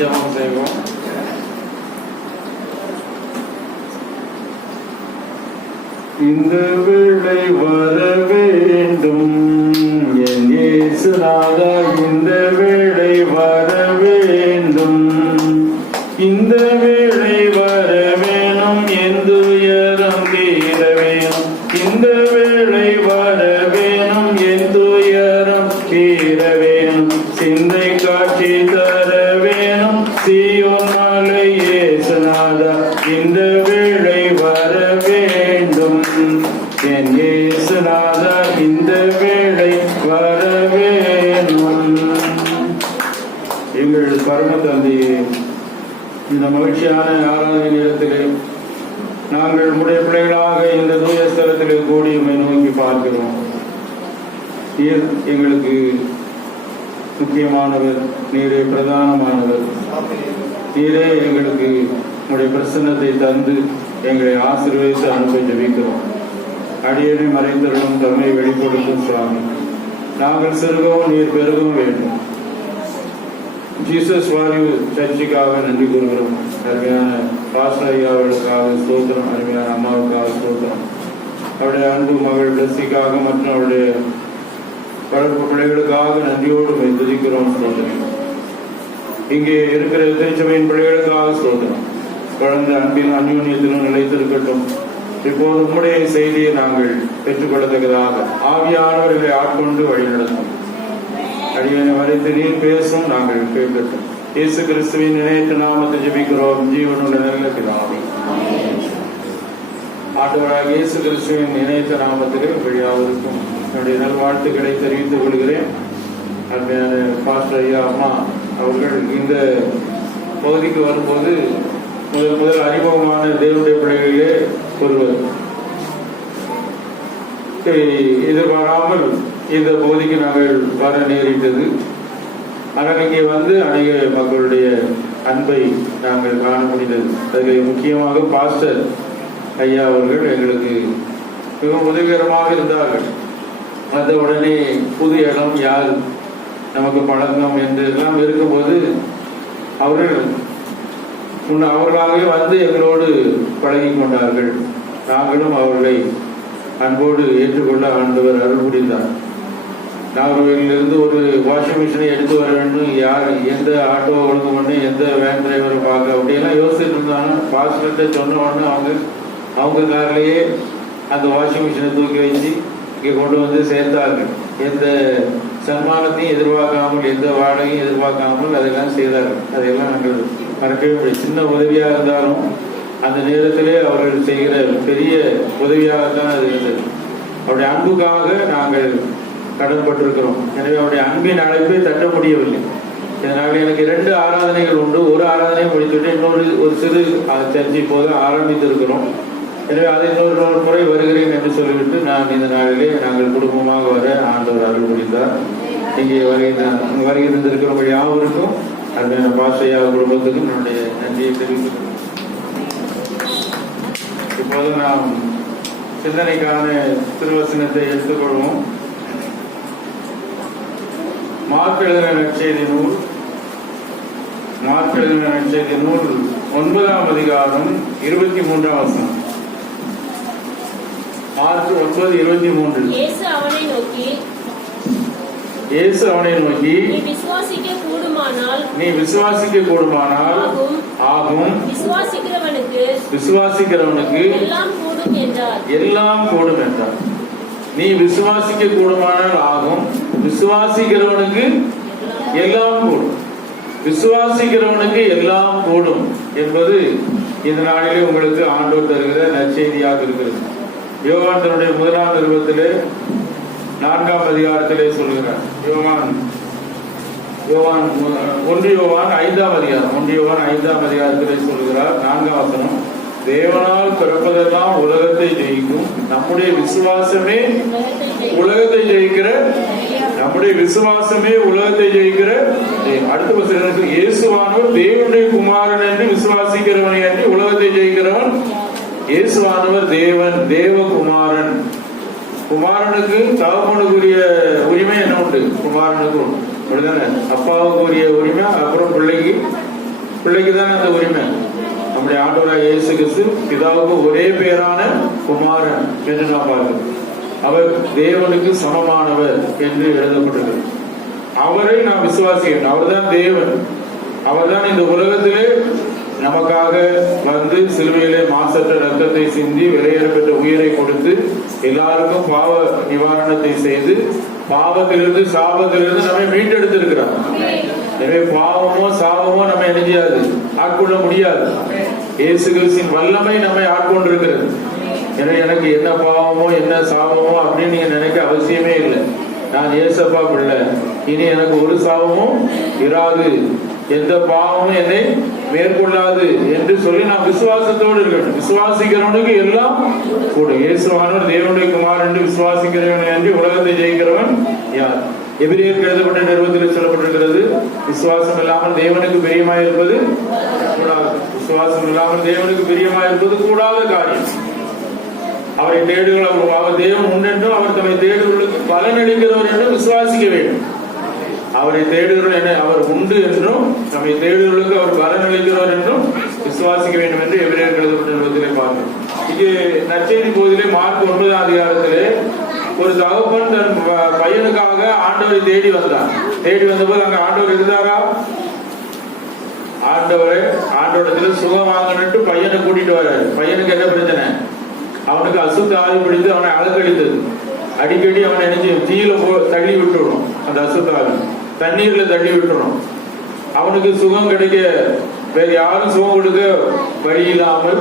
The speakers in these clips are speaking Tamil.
ஜெபம் செய்வோம். இந்த வேளை வர வேண்டும் என் இயேசுநாதா, இந்த வேளை வர வேண்டும், இந்த வேளை வர வேணும், என் துயரம் தீர வேணும், இந்த வேளை வர வேணும், என் துயரம் தீர வேணும், சிந்தை காட்சி தர வேணும், சீயோன் மலை இயேசுநாதா, இந்த வேளை வர வேண்டும் என் இயேசுநாதா, இந்த வேளை வர வேணும். எங்கள் பரம தந்தையே, இந்த மகிழ்ச்சியான ஆராதனை நேரத்திலே நாங்கள் உடைய பிள்ளைகளாக இந்த தூய ஸ்தலத்திலே கூடி உம்மை நோக்கி பார்க்கிறோம். நீர் எங்களுக்கு முக்கியமானவர், நீரே பிரதானமானவர், நீரே எங்களுக்கு உடைய பிரசன்னத்தை தந்து எங்களை ஆசீர்வதித்து அனுப்ப ஜெபிக்கிறோம். அடியனை மறைந்தருளும் தம்மை வெளிப்படுத்தும் சுவாமி, நாங்கள் சிறுகவும் நீர் பெருகவும் வேண்டும். ஜீசஸ் வால்யூ சர்ச்சுக்காக நன்றி கூறுகிறோம். அருமையான பாஸ்டர் ஐயாவுக்காக ஸ்தோத்திரம், அருமையான அம்மாவுக்காக ஸ்தோத்திரம், அவருடைய அன்பு மகள் பிளஸிக்காக மற்றும் அவருடைய வளர்ப்பு பிள்ளைகளுக்காக நன்றியோடு துதிக்கிறோம். ஸ்தோத்திரம். இங்கே இருக்கிற திருச்சபையின் பிள்ளைகளுக்காக ஸ்தோத்திரம். குழந்தை அன்பிலும் அந்யோன்யத்திலும் நிலைத்திருக்கட்டும். இப்போது உம்முடைய செய்தியை நாங்கள் பெற்றுக்கொள்ளத்தக்கதாக ஆவியானவர்களை ஆட்கொண்டு வழிநடத்தும். அடியனை வரைத்து நீர் பேசும், நாங்கள் கேட்கட்டும். இயேசு கிறிஸ்துவின் நினைத்து நாமத்தை ஜெபிக்கிறோம், ஜீவனுள்ள நல்ல பிதாவே. ஆண்டவராக இயேசு கிறிஸ்துவின் நினைத்த நாமத்திலே வழியாவிருக்கும் என்னுடைய நல்வாழ்த்துக்களை தெரிவித்துக் கொள்கிறேன். அருமையான பாஸ்டர் ஐயா அம்மா அவர்கள் இந்த பகுதிக்கு வரும்போது முதல் அறிமுகமான தேவனுடைய பிள்ளைகளிலே ஒருவர். எதிர்பாராமல் இந்த பகுதிக்கு நாங்கள் வர நேரிட்டது. ஆனால் இங்கே வந்து அநேக மக்களுடைய அன்பை நாங்கள் காண முடிந்தது. அதில் முக்கியமாக பாஸ்டர் ஐயா அவர்கள் எங்களுக்கு மிகவும் உதவிகரமாக இருந்தார்கள். அந்த உடனே புது இடம், யார் நமக்கு பழக்கம் என்று எல்லாம் இருக்கும்போது அவர்கள் அவர்களாகவே வந்து எங்களோடு பழகி கொண்டார்கள். நாங்களும் அவர்களை அன்போடு ஏற்றுக்கொள்ள ஆண்டவர் அருள் புரிந்தார். நாகர்கோவிலிருந்து ஒரு வாஷிங் மிஷினை எடுத்து வர வேண்டும், யார் எந்த ஆட்டோ ஒழுங்கு பண்ணி எந்த வேன் டிரைவரை பார்க்க அப்படியெல்லாம் யோசிச்சுட்டு இருந்தாங்க. பாஸ்டர்கிட்ட சொன்ன உடனே அவங்க கார்லேயே அந்த வாஷிங் மிஷினை தூக்கி வச்சு இங்கே கொண்டு வந்து சேர்த்தார்கள். எந்த சன்மானத்தையும் எதிர்பார்க்காமல், எந்த வாடகையும் எதிர்பார்க்காமல் அதெல்லாம் செய்தார்கள். அதையெல்லாம் நாங்கள் மறக்கவே முடியும். சின்ன உதவியாக இருந்தாலும் அந்த நேரத்திலே அவர்கள் செய்கிற பெரிய உதவியாகத்தான் அது இருந்தது. அவருடைய அன்புக்காக நாங்கள் கடன்பட்டிருக்கிறோம். எனவே அவருடைய அன்பின் அழைப்பை தட்ட முடியவில்லை. இதனால் எனக்கு 2 ஆராதனைகள் உண்டு. ஒரு ஆராதனை முடித்துவிட்டு இன்னொரு ஒரு சிறு சர்ச்சை போது ஆரம்பித்திருக்கிறோம். எனவே அதை இன்னொரு முறை வருகிறேன் என்று சொல்லிவிட்டு நான் இந்த நாளிலே நாங்கள் குடும்பமாக வர ஆண்டவர் அருள் புரிந்தார். இங்கே வருகை தந்திருக்கிறவங்க யாவருக்கும் அருமையான பாஸ்டர் குடும்பத்துக்கும் என்னுடைய நன்றியை தெரிவித்துக்கிறேன். இப்போது நாம் சிந்தனைக்கான திருவசனத்தை எடுத்துக்கொள்வோம். மார்க் எழுதின நற்செய்தி நூல் 9ஆம் அதிகாரம் 23ஆம் வசனம். மார்க் 9:23. இயேசு அவனை நோக்கி நீ விசுவாசிக்க கூடுமானால் ஆகும், விசுவாசிக்கிறவனுக்கு எல்லாம் கூடும் என்றார். நீ விசுவாசிக்க கூடுமானால் ஆகும், விசுவாசிக்கிறவனுக்கு எல்லாம் கூடும். விசுவாசிக்கிறவனுக்கு எல்லாம் கூடும் என்பது இந்த நாளிலே உங்களுக்கு ஆண்டவர் தருகிற நற்செய்தியாக இருக்கிறது. யோவான் தன்னுடைய 1ஆம் நிருபத்திலே 4ஆம் அதிகாரத்திலே சொல்கிறார். ஒன்று யோவான் 5ஆம் அதிகாரத்திலே சொல்கிறார். 4ஆம் வசனம். தேவனால் பிறப்பதெல்லாம் உலகத்தை ஜெயிக்கும், நம்முடைய விசுவாசமே உலகத்தை ஜெயிக்கிற அடுத்த வசனத்தில் இயேசுவானவர் தேவனுடைய குமாரன் என்று விசுவாசிக்கிறவனை அன்றி உலகத்தை ஜெயிக்கிறவன் இயேசுவானவர் தேவகுமாரன். குமாரனுக்கு தகப்பனுக்குரிய உரிமை என்ன உண்டு? குமாரனுக்கு உண்டு. அப்படிதானே? அப்பாவுக்கு உரிய உரிமை, அப்புறம் பிள்ளைக்கு பிள்ளைக்கு தானே அந்த உரிமை. நம்முடைய ஆண்டவராக இயேசு கிறிஸ்து பிதாவுக்கு ஒரே பேரான குமாரன் என்று நாம் பார்க்கிறோம். அவர் தேவனுக்கு சமமானவர் என்று எழுதப்பட்டிருக்கிறது. அவரை நாம் விசுவாசிக்கிறோம். அவர்தான் தேவன். அவர்தான் இந்த உலகத்திலே நமக்காக வந்து சிலுவையிலே மாசற்ற ரத்தத்தை சிந்தி விலையேறப்பட்ட உயிரை கொடுத்து எல்லாருக்கும் பாவ நிவாரணத்தை செய்து பாவத்திலிருந்து சாபத்திலிருந்து நம்மை மீட்டெடுத்திருக்கிறார். எனவே பாவமோ சாபமோ நம்ம என்ன செய்யாது, ஆட்கொள்ள முடியாது. இயேசு கிறிஸ்துவின் வல்லமை நம்மை ஆட்கொண்டிருக்கிறது. எனவே எனக்கு என்ன பாவமோ என்ன சாபமோ அப்படின்னு நீங்க நினைக்க அவசியமே இல்லை. நான் ஏசப்பா பிள்ளை, இனி எனக்கு ஒரு சாபமும் இராது, எந்த பாவமும் என்னை மேற்கொள்ளாது என்று சொல்லி நான் விசுவாசத்தோடு இருக்கணும். விசுவாசிக்கிறவனுக்கு எல்லாம் கூட. இயேசுவானவர் தேவனுடைய குமாரன் என்று விசுவாசிக்கிறவன் என்று உலகத்தை ஜெயிக்கிறவன் யார்? எபிரேயருக்கு எழுதப்பட்ட நிறுவனத்தில் சொல்லப்பட்டிருக்கிறது, விசுவாசம் இல்லாமல் தேவனுக்கு பிரியமாயிருப்பது கூடாது. விசுவாசம் இல்லாமல் தேவனுக்கு பிரியமாயிருப்பது கூடாத காரியம். அவரை தேடுகள் அவர் தேவன் உண்டென்றும் அவர் தம்மை தேடுகளுக்கு பலனளிக்கிறவர் என்றும் விசுவாசிக்க வேண்டும். அவரை தேடுகிறோம் என அவர் உண்டு என்றும் நம்மை தேடுகளுக்கு அவர் பலனளிக்கிறவர் என்றும் விசுவாசிக்க வேண்டும் என்று எபிரேயருக்கு எழுதப்பட்ட நிறுவனத்திலே பார்க்கிறோம். இங்கே நற்செய்தி போதிலே மார்க் 9ஆம் அதிகாரத்திலே ஒரு தகப்பன் தன் பையனுக்காக ஆண்டவரை தேடி வந்தார். தேடி வந்தபோது அங்க ஆண்டவர் இருந்தாரா? ஆண்டவரத்துல சுகம் வாங்கணுட்டு பையனை கூட்டிட்டு வர்றாரு. பையனுக்கு என்ன பிரச்சனை? அவனுக்கு அசுத்த ஆவி பிடித்து அவனை அலக்கழித்தது. அடிக்கடி அவனை நினைச்சு தீயில தள்ளி விட்டுடும். அந்த அசுத்த ஆவி தண்ணீர்ல தள்ளி விட்டுடும். அவனுக்கு சுகம் கிடைக்க வேற யாரும் சுகம் கொடுக்க வழி இல்லாமல்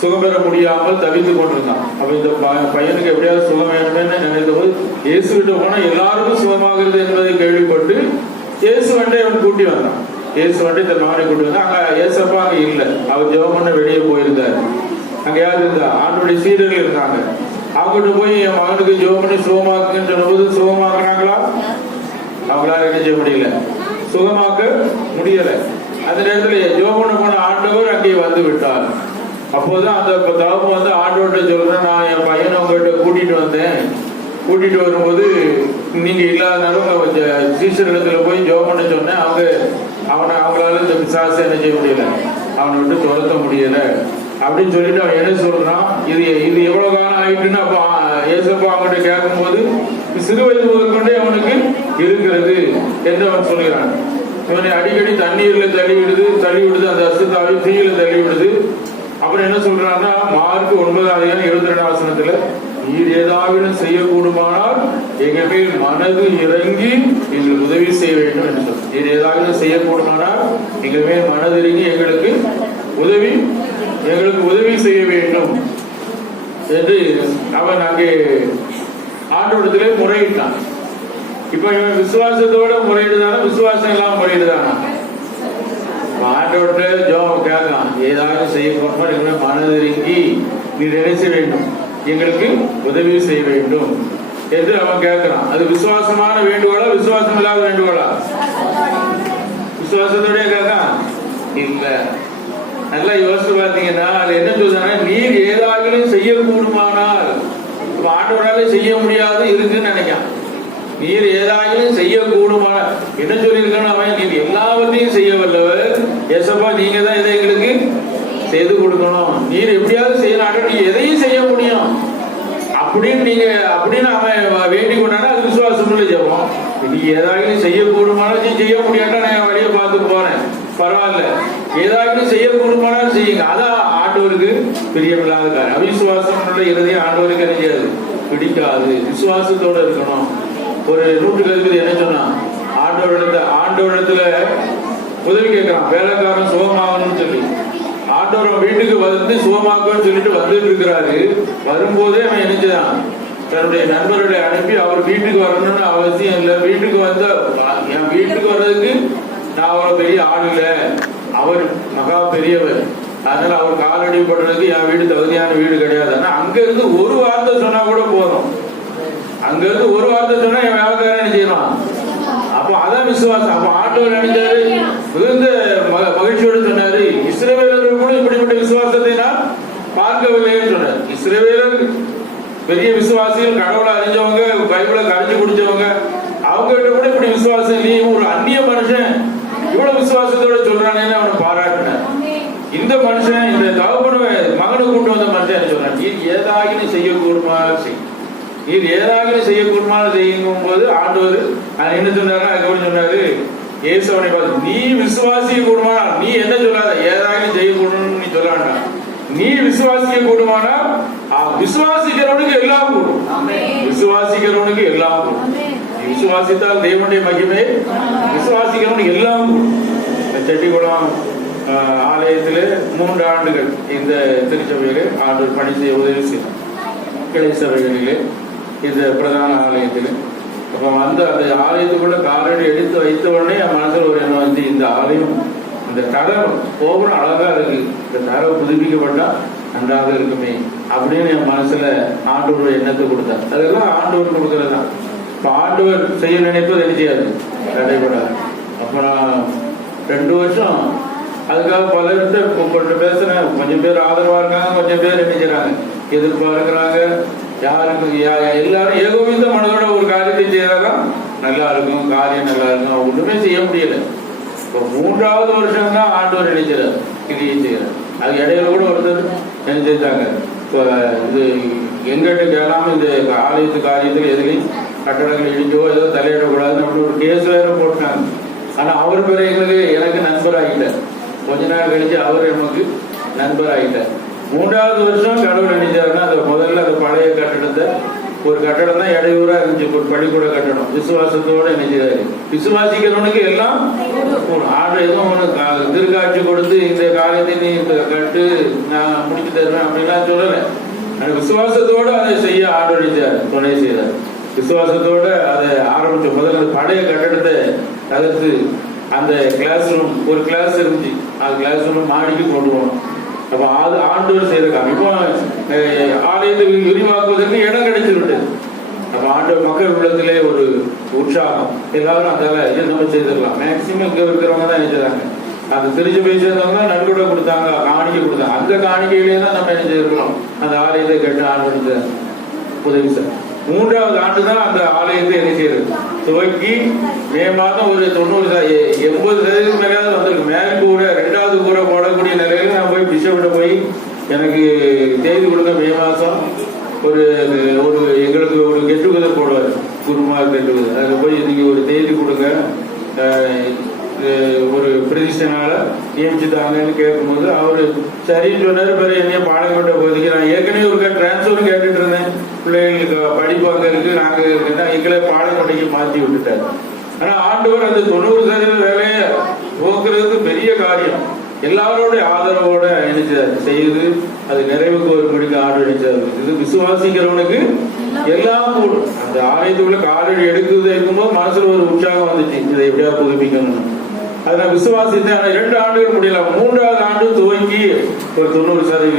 சுகம் பெற முடியாமல் தவித்து கொண்டிருந்தான். அப்ப இந்த பையனுக்கு எப்படியாவது சுகம் வேணும்னு நினைத்த போது இயேசு கிட்ட போனா எல்லாருக்கும் சுகமாகிறது என்பதை கேள்விப்பட்டு இயேசு வண்டை அவன் கூட்டி வந்தான். இயேசு வண்டை தன் மகனை கூட்டி வந்தான். அங்க இயேசப்பா அங்க இல்லை. அவர் ஜெபம் பண்ண வெளியே போயிருந்தார். அங்க யாரு இருந்தா? ஆண்டோடைய சீடர்கள் இருந்தாங்க. அவங்ககிட்ட போய் என் மகனுக்கு ஜெபம் பண்ணி சுகமாக்குன்னு சொன்னபோது சுகமாக்குறாங்களா? அவங்களால என்ன செய்ய முடியல, சுகமாக்க முடியல. அந்த நேரத்துல ஜெபம் பண்ண போன ஆண்டவர் அங்கே வந்து விட்டார். அப்போதான் அந்த தகவல் வந்து ஆண்டவர்கிட்ட சொல்றேன், நான் என் பையனை உங்ககிட்ட கூட்டிட்டு வந்தேன். கூட்டிட்டு வரும்போது நீங்க இல்லாதனாலும் சீசரிடத்துல போய் ஜெபம் பண்ண சொன்னேன். அவங்களால இந்த பிசாசை என்ன செய்ய முடியல, அவனை விட்டு துரத்த முடியல அப்படின்னு சொல்லிட்டு அவன் என்ன சொல்றான், இது எவ்வளவு காலம் ஆயிட்டுன்னு அப்ப ஏசப்பா அவங்ககிட்ட கேட்கும் போது சிறு வயது முதற்கொண்டே அவனுக்கு இருக்கிறது என்று அவன் சொல்கிறான். இவனை அடிக்கடி தண்ணீர்ல தள்ளி விடுது, அந்த அசுத்தாவி தீயில தள்ளி விடுது. அப்புறம் என்ன சொல்றான்னா, மார்க் 9ஆம் அதிகாரம் 22ஆம் வசனத்துல, நீர் ஏதாவது செய்யக்கூடுமானால் எங்கள் மேல் மனது இறங்கி எங்களுக்கு உதவி செய்ய வேண்டும் என்று சொல்ற. நீர் ஏதாவது செய்யக்கூடுமானால் எங்கள் மேல் மனது இறங்கி எங்களுக்கு உதவி செய்ய வேண்டும் என்று அவன் அங்கே ஆண்டவரிடத்திலே முறையிட்டான். இப்ப இவன் விசுவாசத்தோட முறையிடுதானா, விசுவாசம் இல்லாம முறையிடுதானா? ஆண்டவர்கிட்ட ஜெபம் கேட்கலாம், ஏதாவது செய்ய போனால் எங்களை மனதிறங்கி நீர் நினைச்ச வேண்டும், எங்களுக்கு உதவி செய்ய வேண்டும் என்று அவன் கேட்கிறான். அது விசுவாசமான வேண்டுகோளா, விசுவாசம் இல்லாத வேண்டுகோளா? விசுவாசத்தோட கேட்கான் இல்ல. நல்லா யோசிச்சு பார்த்தீங்கன்னா அது என்ன சொல்றாங்க, நீர் ஏதாவது செய்யக்கூடுமானால். ஆண்டவரால செய்ய முடியாது இருக்குன்னு நினைக்கான். நீர் ஏதாவது செய்யக்கூடுமான என்ன சொல்லியிருக்கான்னு அவன், நீர் எல்லாவற்றையும் செய்ய வல்லவர் ஏசப்பா, நீங்க தான் இதை எங்களுக்கு செய்து கொடுக்கணும், நீர் எப்படியாவது செய்யணும், நீ எதையும் செய்ய முடியும் அப்படின்னு அவன் வேண்டிக் கொண்டானா அது விசுவாசம் உள்ள ஜெபம். நீ ஏதாவது செய்யக்கூடுமானால் செய்ய முடியாட்டா நான் வழியை பார்த்து போறேன், பரவாயில்ல, ஏதாவது செய்யக்கூடுமானால் செய்யுங்க. அதான் ஆண்டவருக்கு பிரியமில்லாத காரியம். அவிசுவாசம் உள்ள இருதயம் ஆண்டவருக்கு நினைக்காது, பிடிக்காது. விசுவாசத்தோட இருக்கணும். ஒரு நூற்றுக்கு என்ன சொன்னா, ஆண்டவரிடத்துல உதவி கேட்கிறான், வேலைக்காரன் சுகமாகணும்னு சொல்லி. ஆண்டவர் வீட்டுக்கு வந்து சுகமாக்குன்னு சொல்லிட்டு வந்துட்டு இருக்கிறாரு. வரும்போதே அவன் நினைச்சான், தன்னுடைய நண்பர்களை அனுப்பி அவர் வீட்டுக்கு வரணும்னு அவசியம் இல்லை. வீட்டுக்கு வந்து என் வீட்டுக்கு வர்றதுக்கு நான் அவ்வளவு பெரிய ஆள் இல்லை, அவர் மகா பெரியவர், அதனால அவர் காலடி போடுறதுக்கு என் வீடு தகுதியான வீடு கிடையாது. ஆனா அங்க இருந்து ஒரு வார்த்தை சொன்னா கூட போதும். அங்க இருந்து ஒரு வார்த்தை சொன்னா என் வேலைக்காரன் என்ன செய்யலாம். அப்போ அதான் விசுவாசம். அப்ப ஆண்டவர் நினைச்சாரு, மிகுந்த மகிழ்ச்சியோடு சொன்னாரு, இஸ்ரவேலர்கள் கூட இப்படிப்பட்ட விசுவாசத்தை நான் பார்க்கவில்லைன்னு சொன்னார். இஸ்ரவேலர் பெரிய விசுவாசிகள், கடவுளை அறிஞ்சவங்க, பைபிளை கரைஞ்சு குடிச்சவங்க, அவங்க கிட்ட கூட இப்படி விசுவாசம் இல்லையே, ஒரு அந்நிய மனுஷன் இவ்வளவு விசுவாசத்தோட சொல்றானேன்னு அவனை பாராட்டு. இந்த மனுஷன் இந்த தகப்பன மகனை கூட்டு வந்த மனுஷன் என்ன சொன்னான், நீர் ஏதாகிலும் செய்யக்கூடுமாறு செய், நீர் ஏதாகிலும் செய்யக்கூடுமாறு செய்யும் போது ஆண்டவர் என்ன சொன்னாருன்னா, அதுக்கப்புறம் சொன்னாரு இயேசுவனை பார்த்து, நீ விசுவாசிக்க கூடுமானா, நீ என்ன சொல்லாத ஏதாகிலும் செய்யக்கூடணும்னு நீ சொல்ல வேண்டாம், நீ விசுவாசிக்க கூடுமானா விசுவாசிக்கிறவனுக்கு எல்லாம் கூடும், விசுவாசிக்கிறவனுக்கு எல்லாம் கூடும். விசுவாசித்தால் தேவனுடைய மகிமை, விசுவாசிக்கிறவனுக்கு எல்லாம் கூடும். செட்டிகுளம் ஆலயத்திலே 3 ஆண்டுகள் இந்த திருச்சபையிலே ஆண்டவர் பணி செய்ய உதவி செய்தார். கிளை சபைகளிலே இந்த பிரதான ஆலயத்திலே அப்ப வந்து அந்த ஆலயத்துக்குள்ள காலடி எடுத்து வைத்த உடனே என் மனசுல ஒரு எண்ணம் வந்து, இந்த ஆலயம் இந்த தரம் கோபுரம் அழகா இருக்கு, இந்த தரம் புதுப்பிக்கப்பட்டா நன்றாக இருக்குமே அப்படின்னு என் மனசுல ஆண்டவர் எண்ணத்தை கொடுத்தார். அதெல்லாம் ஆண்டவர் கொடுக்கறது தான். இப்ப ஆண்டவர் செய்ய நினைப்பது என்ன செய்யாது, தடைபடாது. அப்ப நான் 2 வருஷம் அதுக்காக பலர்கிட்ட கூப்பிட்டு பேசுறேன். கொஞ்சம் பேர் ஆதரவா இருக்காங்க, கொஞ்சம் பேர் என்ன செய்யறாங்க, எதிர்ப்பா இருக்கிறாங்க. யாருக்கு எல்லாரும் ஏகோபித்த மனதோட ஒரு காரியத்தை செய்யறாதான் நல்லா இருக்கும், காரியம் நல்லா இருக்கும். ஒண்ணுமே செய்ய முடியல. இப்போ 3வது வருஷம் தான் ஆண்டவர் நினைக்கிறார், கிரியை செய்யறார். அது இடையில கூட ஒருத்தர் என்ன செஞ்சாங்க, இப்போ இது எங்கிட்ட கேளாம இந்த ஆலயத்து காரியத்தில் எதுலையும் கட்டடங்கள் இடிக்கவோ ஏதோ தலையிடக்கூடாதுன்னு அப்படி ஒரு கேஸ் வேற போட்டாங்க. ஆனா அவர் பேர எனக்கு நண்பர் ஆகிட்டார். கொஞ்ச நேரம் கழிச்சு அவர் நமக்கு நண்பர் ஆகிட்டார். 3வது வருஷம் கடவுள் நினைச்சாருன்னா, அந்த முதல்ல அந்த பழைய கட்டடத்தை ஒரு கட்டடம் தான் இடையூறா இருந்துச்சு, ஒரு பள்ளிக்கூட கட்டடம். விசுவாசத்தோட நினைச்சாரு. விசுவாசிக்கிறவனுக்கு எல்லாம் ஆர்டர் எதுவும் ஒண்ணு திருக்காட்சி கொடுத்து இந்த காரியத்தை நீ கட்டு நான் முடிச்சு தருவேன் அப்படின்லாம் சொல்லல. அந்த விசுவாசத்தோட அதை செய்ய ஆர்டர் துணை செய்தார். விசுவாசத்தோட அதை ஆரம்பிச்ச முதல்ல பழைய கட்டடத்தை தகர்த்து அந்த கிளாஸ் ரூம், ஒரு கிளாஸ் இருந்துச்சு, அந்த கிளாஸ் ரூம் மாடிக்கு கொண்டு போகணும். அப்ப அது ஆண்டவர் செய்திருக்காங்க. இப்போ ஆலயத்துக்கு விரிவாக்குவதற்கு இடம் கிடைச்சிருக்கு. அப்ப ஆண்டவர் மக்கள் உள்ளத்திலே ஒரு உற்சாகம், எல்லாரும் அதால இது நம்ம செய்திடலாம். மேக்சிமம் இங்க இருக்கிறவங்க தான் நினைச்சாங்க, அந்த திருச்சி சேர்ந்தவங்க நன்கொடை கொடுத்தாங்க, காணிக்கை கொடுத்தாங்க. அந்த காணிக்கையிலேயே தான் நம்ம என்ன செய்திருக்கிறோம், அந்த ஆலயத்தை கேட்டு ஆண்டு உதவி சார். 3வது ஆண்டு தான் அந்த ஆலயத்தை என்ன செய்யுது துவக்கி மே மாதம் ஒரு 80% மேலாவது வந்திருக்கு. மேல் கூரை 2வது கூரை போடக்கூடிய நிலையில நான் போய் பிஷப்கிட்ட போய் எனக்கு தேதி கொடுங்க, மே மாதம் ஒரு எங்களுக்கு ஒரு கெட்டுகதை போடுவார், குருமார் கெட்டுகதை. அதில் போய் நீங்க ஒரு தேதி கொடுங்க, ஒரு பிரதிஷ்டனால நியமிச்சுட்டாங்கன்னு கேட்கும்போது அவரு சரின்னு சொன்னாரு. பிறகு என்னைய பாலக்கோட்டை போதிக்கு நான் ஏற்கனவே ஒரு டிரான்ஸ்பரும் கேட்டுட்டு இருந்தேன். பிள்ளைகளுக்கு படிப்பு அங்க இருக்கு, நாங்க எங்களை பாலக்கோட்டைக்கு மாற்றி விட்டுட்டாரு. ஆனா ஆண்டவர் அந்த 90% வேலையை போக்குறதுக்கு பெரிய காரியம் எல்லாரோடைய ஆதரவோட நினைச்சார் செய்து அது நிறைவுக்கு ஒரு மணிக்கு ஆர்டர் நினைச்சாரு. இது விசுவாசிக்கிறவனுக்கு எல்லாம் கூடும். அந்த ஆலயத்துக்குள்ள காலடி எடுக்குது இருக்கும்போது மனசுல ஒரு உற்சாகம் வந்துச்சு, இதை எப்படியா புதுப்பிக்கணும். அதை விசுவாசித்தேன். 2 ஆண்டுகள் முடியல. 3வது ஆண்டு துவங்கி ஒரு 90%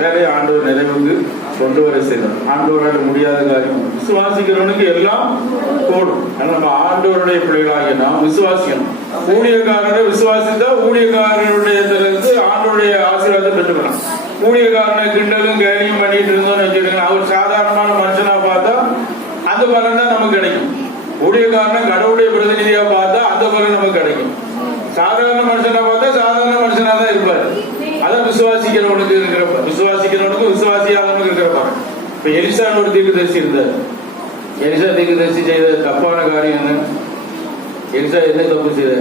வேலையை ஆண்டவர் நிறைவுக்கு கொண்டு வர செய்தார். ஆண்டவரால் முடியாத காரியம். விசுவாசிக்கிறவனுக்கு எல்லாம் கூடும். நம்ம ஆண்டவருடைய பிள்ளைகளாகிய நாம் விசுவாசிக்கணும். ஊழியக்காரரை விசுவாசித்தா ஊழியக்காரருடைய ஆண்டவருடைய ஆசீர்வாதத்தை பெற்றுக்கலாம். ஊழியக்காரனை கிண்டலும் கேலியும் பண்ணிட்டு இருந்தோம்னு வச்சுக்கோங்க, அவர் சாதாரணமான மனுஷனா பார்த்தா அந்த பலன் தான் நமக்கு கிடைக்கும். ஊழியக்காரனை கடவுளுடைய பிரதிநிதியா பார்த்தா அந்த பலன் நமக்கு கிடைக்கும். சாதாரண மனுஷனா பார்த்தா சாதாரண மனுஷனா தான் இருப்பாரு. அதான் விசுவாசிக்கிறவனுக்கு இருக்கிறப்ப, விசுவாசிக்கிறவனுக்கு விசுவாசியாதவனுக்கு இருக்கிறப்ப. இப்ப எலிசான்னு ஒரு தீர்க்கதரிசி இருந்தார். எலிசா தீர்க்கதரிசி செய்த தப்பான காரியம் என்ன? எலிசா என்ன தப்பு செய்த?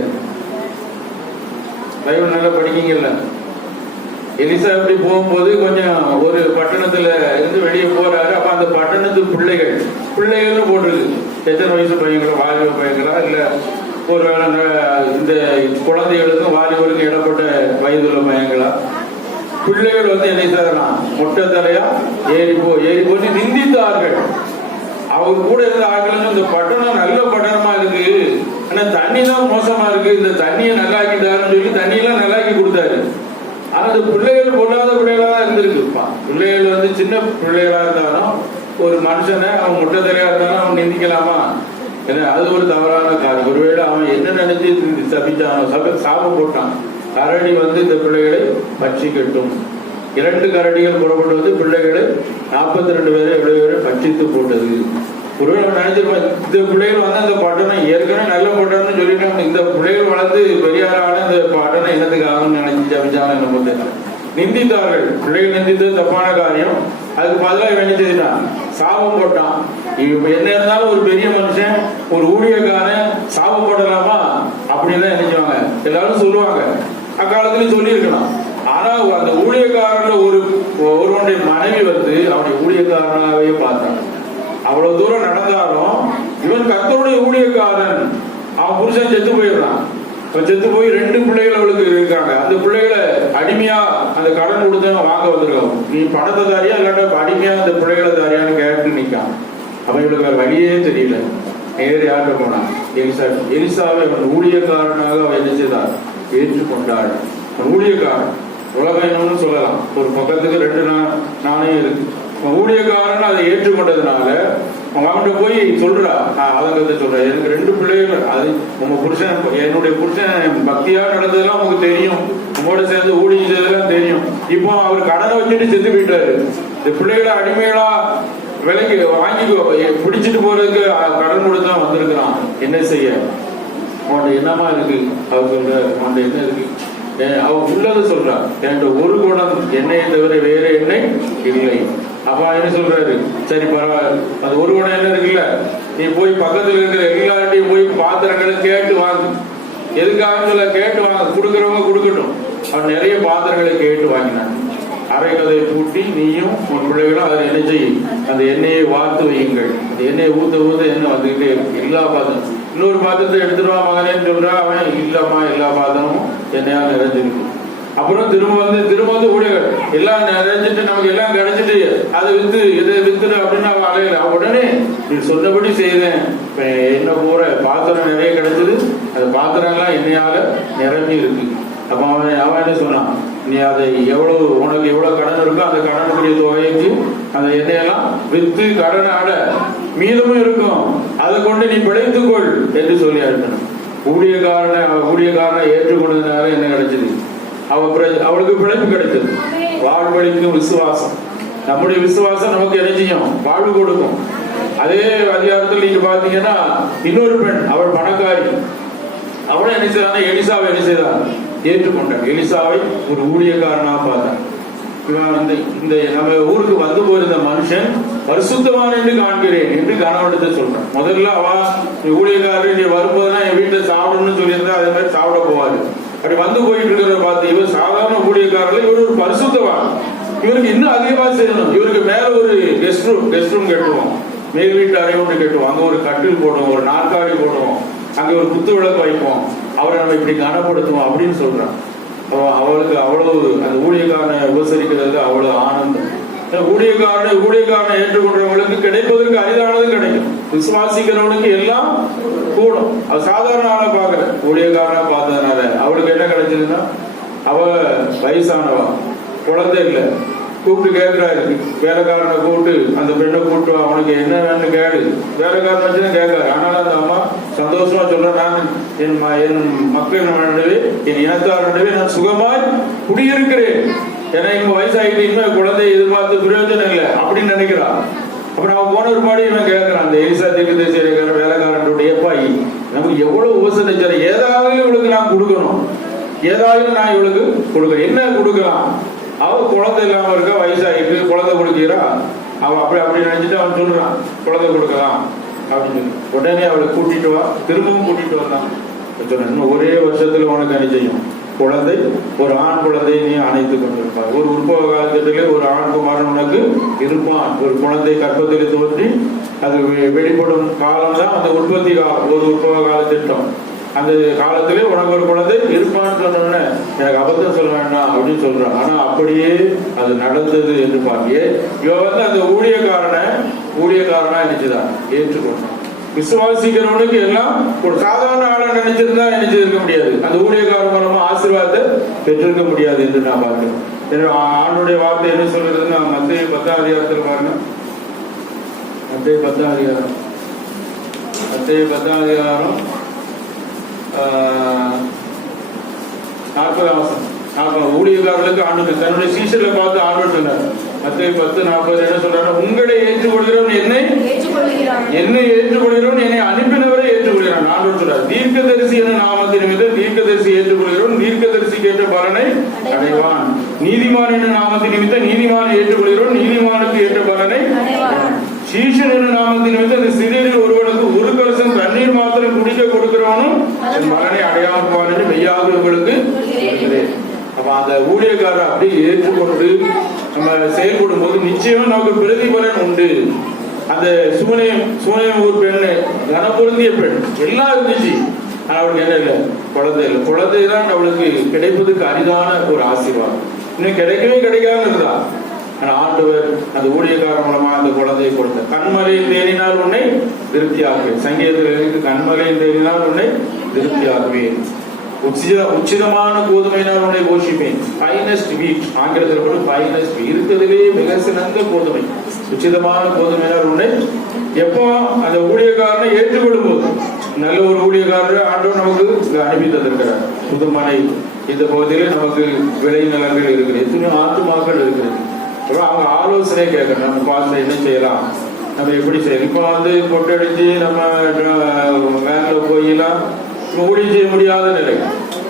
பைபிள் நல்லா படிக்கீங்கல்ல. எலிசா அப்படி போகும்போது கொஞ்சம் ஒரு பட்டணத்துல இருந்து வெளியே போறாரு. அப்ப அந்த பட்டணத்து பிள்ளைகள்னு போட்டிருக்கு. எத்தனை வயசு பையங்களா, வாலிப பையங்களா, இல்ல ஒரு இந்த குழந்தைகளுக்கும் வாலிபருக்கும் இடப்பட்ட வயதுள்ள பையங்களா, பிள்ளைகள் வந்து என்ன செய்யலாம், மொட்டை தலையா ஏறி போய் நிந்தித்தார்கள். அவர் கூட இருந்த ஆட்கள் இந்த பட்டணம் நல்ல பட்டணமா இருக்கு, ஆனா தண்ணி தான் மோசமா இருக்கு, இந்த தண்ணியை நல்லாக்கிட்டாருன்னு சொல்லி தண்ணியெல்லாம் நல்லாக்கி கொடுத்தாரு. ஆனா அந்த பிள்ளைகள் பொல்லாத பிள்ளைகளா தான் இருந்திருக்குப்பா. பிள்ளைகள் வந்து சின்ன பிள்ளைகளா இருந்தாலும் ஒரு மனுஷனை அவன் மொட்டை தலையா இருந்தாலும் அவன் நிந்திக்கலாமா? ஏன்னா அது ஒரு தவறான காரியம். ஒருவேளை அவன் என்ன நினைச்சு சபிச்சானோ, சாபம் போட்டான். கரடி வந்து இந்த பிள்ளைகளை பட்சிக்கட்டும். 2 கரடிகள் புறப்பட்டு வந்து பிள்ளைகளை 42 பேரை எவ்வளவு பேரை பட்சித்து போட்டது. ஒருவேளை நினைச்சிருப்பான், இந்த பிள்ளைகள் வந்து அந்த பட்டணம் ஏற்கனவே நல்ல பட்டணம்னு சொல்லிட்டு இந்த பிள்ளைகள் வளர்ந்து பெரியாரான அந்த பாட்டனை என்னத்துக்காக நினைச்சு ஜபிச்சாங்க நம்ம தெரியல. நிந்தித்தார்கள், பிள்ளைகள் நிந்தித்தது தப்பான காரியம். அதுக்கு பதிலாக இவன் செய்தான், சாபம் போட்டான். இப்ப என்ன இருந்தாலும் ஒரு பெரிய மனுஷன், ஒரு ஊழியக்காரன் சாபம் போடலாமா அப்படின்னு நினைச்சுவாங்க, எல்லாரும் சொல்லுவாங்க. அக்காலத்திலயும் சொல்லி இருக்கலாம். ஆனா அந்த ஊழியக்காரன் ஒருவனுடைய மனைவி வந்து அவனுடைய ஊழியக்காரனாகவே பார்த்தான். அவ்வளவு தூரம் நடந்தாலும் இவன் கர்த்தருடைய ஊழியக்காரன். அவன் புருஷன் செத்து போயிடுறான். செத்து போய் 2 பிள்ளைகள் அவளுக்கு இருக்காங்க. அந்த பிள்ளைகளை அடிமையா அந்த கடன் கொடுத்து வாங்க வந்திருக்கான். நீ பணத்தை தாரியா இல்லாட்ட அடிமையா அந்த பிள்ளைகளை தாரியான்னு கேட்டு நிற்கான். அவன் இவளுக்கு வேற வழியே தெரியல. நேர் யார்கிட்ட போனான், எலிசாவை அவன் ஊழியக்காரனாக அவன் என்ன செய்தார், ஏற்றுக்கொண்டாள். ஊழியக்காரன் உலகம் சொல்லலாம். ஒரு பக்கத்துக்கு 2 நாணயம் இருக்கு. ஊழியக்காரன் அதை ஏற்றுக்கொண்டதுனால அவன்கிட்ட போய் சொல்றா, அதங்கத்தை சொல்ற, எனக்கு 2 பிள்ளைகள், அது உங்க புருஷன், என்னுடைய புருஷன் பக்தியா நடந்ததெல்லாம் உங்களுக்கு தெரியும், உங்களோட சேர்ந்து ஊழியதெல்லாம் தெரியும். இப்போ அவர் கடனை வச்சுட்டு செத்து போயிட்டாரு. இந்த பிள்ளைகளை அடிமைகளா விலைக்கு வாங்கி பிடிச்சிட்டு போறதுக்கு கடன் கொடுத்தா வந்திருக்கிறான். என்ன செய்ய, அவன்கிட்ட என்னமா இருக்கு? அவர் சொல்ற, அவன்கிட்ட என்ன இருக்கு? அவன் உள்ளது சொல்றான், என்கிட்ட ஒரு குணம் எண்ணெயை தவிர வேற எண்ணெய் இல்லை. அப்பா என்ன சொல்றாரு, சரி பரவாயில்ல, அது ஒரு குணம் என்ன இருக்குல்ல, நீ போய் பக்கத்துல இருக்கிற எல்லார்ட்டையும் போய் பாத்திரங்களை கேட்டு வாங்க. எதுக்காக சொல்ல, கேட்டு வாங்க, கொடுக்கறவங்க கொடுக்கட்டும். அவன் நிறைய பாத்திரங்களை கேட்டு வாங்கினான். அரை கதையை பூட்டி நீயும் உன் பிள்ளைகளும் அதை என்ன செய்யும், அந்த எண்ணெயை வார்த்து வையுங்கள். அந்த எண்ணெயை ஊத்த ஊத்த எண்ணெய் வந்துகிட்டே எல்லா பாத்திரம். இன்னொரு பாத்திரத்தை எடுத்துருவா மகனேன்னு சொல்றா. அவன் இல்லம்மா, எல்லா பாத்திரமும் எண்ணெயால் நிறைஞ்சிருக்கு. அப்புறம் திரும்ப வந்து ஊழியர்கள் எல்லாம் நிறைஞ்சிட்டு நமக்கு எல்லாம் கிடைச்சிட்டு அதை இதை வித்துரு அப்படின்னு அவன் அலையில. உடனே நீ சொன்னபடி செய்தேன், என்ன போற பாத்திரம் நிறைய கிடைச்சது, அந்த பாத்திரம் எல்லாம் எண்ணெயால நிரம்பி இருக்கு. அப்ப அவன் என்ன சொன்னான், நீ அதை உனக்கு எவ்வளவு கடன் இருக்கோ அந்த கடனுக்குரிய தொகைக்கு அந்த எண்ணெயெல்லாம் வித்து கடன் ஆட மீதமும் இருக்கும், அதை கொண்டு நீ பிழைத்துக்கொள் என்று சொல்லி அனுப்பணும். ஊழியக்காரனை ஏற்றுக்கொண்டதுனால என்ன கிடைச்சது, அவளுக்கு பிழைப்பு கிடைத்தது. வாழ்வழிக்கும் விசுவாசம். நம்முடைய விசுவாசம் நமக்கு என்ன செய்யும், வாழ்வு கொடுக்கும். அதே அதிகாரத்தில் நீங்க பாத்தீங்கன்னா இன்னொரு பெண், அவள் பணக்காரி, அவளும் என்ன செய்தான, எலிசாவை என்ன செய்தான், ஏற்றுக்கொண்டான். எலிசாவை ஒரு ஊழியக்காரனாக பார்த்தான். இந்த நம்ம ஊருக்கு வந்து போயிருந்த மனுஷன் பரிசுத்தவான் என்று காண்கிறேன் என்று கணவனிடத்தை சொல்றான். முதல்ல அவ ஊழியக்காரர் நீ வரும்போதுதான் என் வீட்டுல சாப்பிடணும்னு சொல்லியிருந்தா அதே மாதிரி சாப்பிட போவாரு. அப்படி வந்து போயிட்டு இருக்கிற பார்த்து இவர் சாதாரண ஊழியக்காரர்கள், இவர் ஒரு பரிசுத்தவான், இவருக்கு இன்னும் அதிகமா செய்யணும். இவருக்கு மேல ஒரு கெஸ்ட் ரூம் கட்டுவோம், மேல் வீட்டு அறை ஒன்று கட்டுவோம், அங்க ஒரு கட்டில் போடுவோம், ஒரு நாற்காலி போடுவோம், அங்க ஒரு குத்து விளக்கு வைப்போம், அவரை நம்ம இப்படி கனப்படுத்துவோம் அப்படின்னு சொல்றான். அவளுக்கு அவ்வளவு அந்த ஊழியக்காரனை உபசரிக்கிறது அவ்வளவு ஆனந்தம். ஊழியக்காரனை ஏற்றுக்கொண்டவங்களுக்கு கிடைப்பதற்கு அரிதானது கிடைக்கும். விசுவாசிக்கிறவனுக்கு எல்லாம் கூடும். அது சாதாரண ஆளை பாக்குற ஊழியக்காரனா பார்த்ததுனால அவளுக்கு என்ன கிடைச்சதுன்னா, அவ வயசானவா, குழந்தை இல்லை, கூப்பிட்டு கேட்கிறாரு, வேலைக்காரனை கூப்பிட்டு அந்த பெண்ணை கூப்பிட்டு அவனுக்கு என்ன வேணும்னு கேடு. வேலைக்காரன் வச்சுதான் கேட்காரு. ஆனாலும் அந்த அம்மா சந்தோஷமா சொல்ற, நான் என் மக்கள் நடுவே, என் இனத்தார் நடுவே நான் சுகமாய் குடியிருக்கிறேன். ஏன்னா இவங்க வயசாகிட்டு இன்னும் குழந்தையை எதிர்பார்த்து பிரயோஜனம் இல்லை அப்படின்னு நினைக்கிறான். அப்புறம் அவன் போன ஒரு பாடி இவன் கேட்கிறான், அந்த எலிசா தீர்க்கதரிசிக்கார வேலைக்காரனுடைய எப்பாயி நமக்கு எவ்வளவு உபசரிச்சாரு, ஏதாவது இவளுக்கு நான் கொடுக்கணும், ஏதாவது நான் இவளுக்கு கொடுக்கணும், என்ன கொடுக்கலாம். அவ குழந்தை இல்லாம இருக்கா, வயசாகிட்டு குழந்தை கொடுக்கிறா. அவன் அப்படி நினைச்சிட்டு அவன் சொல்றான், குழந்தை கொடுக்கலாம் அப்படின்னு சொல்லி. உடனே அவளை கூட்டிட்டு வா, திரும்பவும் கூட்டிட்டு வந்தான். இன்னும் ஒரே வருஷத்துல உனக்கு என்ன செய்யும், குழந்தை, ஒரு ஆண் குழந்தையை நீ அணைத்துக் கொண்டிருப்பார். ஒரு உற்பவ காலத்திலே ஒரு ஆண் குமாரன் உனக்கு இருப்பான். ஒரு குழந்தை கற்பத்தில் தோன்றி அது வெளிப்படும் காலம் தான் அந்த உற்பத்தி காலம், ஒரு உற்பவ கால திட்டம். அந்த காலத்திலே உனக்கு ஒரு குழந்தை இருப்பான்னு சொன்னோன்னு எனக்கு அபத்தம் சொல்ல வேண்டாம் அப்படின்னு சொல்றான். ஆனா அப்படியே அது நடந்தது என்று பாக்கியே இவன் வந்து அந்த ஊழியக்காரனா நினைச்சுதான் ஏற்றுக்கொண்டான். விசுவாசிக்கிறவனுக்கு எல்லாம் ஒரு சாதாரண ஆளை நினைச்சிருந்தா நினைச்சிருக்க முடியாது, அந்த ஊழியக்காரன் மூலமா ஆசீர்வாதத்தை பெற்றிருக்க முடியாது என்று நான் பார்க்கிறேன். ஆண்டுடைய வார்த்தை என்ன சொல்றதுன்னா, மத்தேயு 10ஆம் அதிகாரத்தில் பாருங்க, மத்தேயு 10ஆம் அதிகாரம் 40ஆம் வசனம். ஊழியக்காரர்களுக்கு ஆண்டு தன்னுடைய சீஷர்களை பார்த்து ஆண்டு சொன்னார். மத்தேயு 10:40 என்ன சொல்றாரு, உங்களை ஏற்றுக்கொள்கிறவன் என்னை ஏற்றுக்கொள்கிறவன் என்னை அனுப்பினவரை ஏற்றுக்கொள்கிறான். ஆண்டவர் சொல்றார், தீர்க்கதரிசி என நாமத்தின் மீது தீர்க்கதரிசி ஏற்றுக்கொள்கிறவன் அடைவான். நீதிமான் என்னும் நாமத்தின் நிமித்தம் நீதிமானை ஏற்றுக்கொள்கிறோம், நீதிமானுக்கு ஏற்ற பலனை. சீஷன் என்னும் நாமத்தின் நிமித்தம் அந்த சிறியரில் ஒருவனுக்கு ஒரு கலசம் தண்ணீர் மாத்திரம் குடிக்க கொடுக்கிறவனும் என் மகனை அடையாமல் போவான் என்று மெய்யாக உங்களுக்கு சொல்கிறேன். அப்ப அந்த ஊழியக்காரர் அப்படி ஏற்றுக்கொண்டு நம்ம செயல்படும் போது நிச்சயமா நமக்கு பிரதிபலன் உண்டு. அந்த சூனியம் ஒரு பெண்ணு, கனப்பொருந்திய பெண், எல்லாம் இருந்துச்சு. அவளுக்கு என்ன இல்லை, குழந்தை இல்லை. குழந்தை தான் அவளுக்கு கிடைப்பதுக்கு அரிதான ஒரு ஆசீர்வாதம். இன்னும் கிடைக்கவே கிடைக்காம இருந்தா. ஆனா ஆண்டவர் அந்த ஊழியக்காரன் மூலமா அந்த குழந்தையை கொடுத்த. கண்மலையில் தேடினால் உன்னை திருப்தியாக்குவேன். சங்கீதத்தில் கண்மலையில் தேடினால் உன்னை திருப்தியாக்குவேன். உச்சிதமான கோதுமையினால் உன்னை போஷிப்பேன். ஃபைனஸ்ட் வீட், ஆங்கிலத்தில் கூட ஃபைனஸ்ட், இருக்கிறதுலே மிக சிறந்த கோதுமை, உச்சிதமான கோதுமையினால் உன்னை. எப்போ அந்த ஊழியக்காரனை ஏற்றுக்கொள்ளும் போது, நல்ல ஒரு ஊழியக்காரர் ஆண்டவர் நமக்கு அனுப்பி தந்திருக்கிறார். புதுமனை இந்த பகுதியில் நமக்கு விளை நிலங்கள் இருக்கிறது, எத்தனையோ ஆத்துமாக்கள் இருக்கிறது. அவங்க ஆலோசனை கேட்கணும், நம்ம பார்த்து என்ன செய்யலாம், நம்ம எப்படி செய்யலாம். இப்போ கொட்டடிச்சு நம்ம வேன்ல போயெல்லாம் ஊழியம் செய்ய முடியாத நிலை.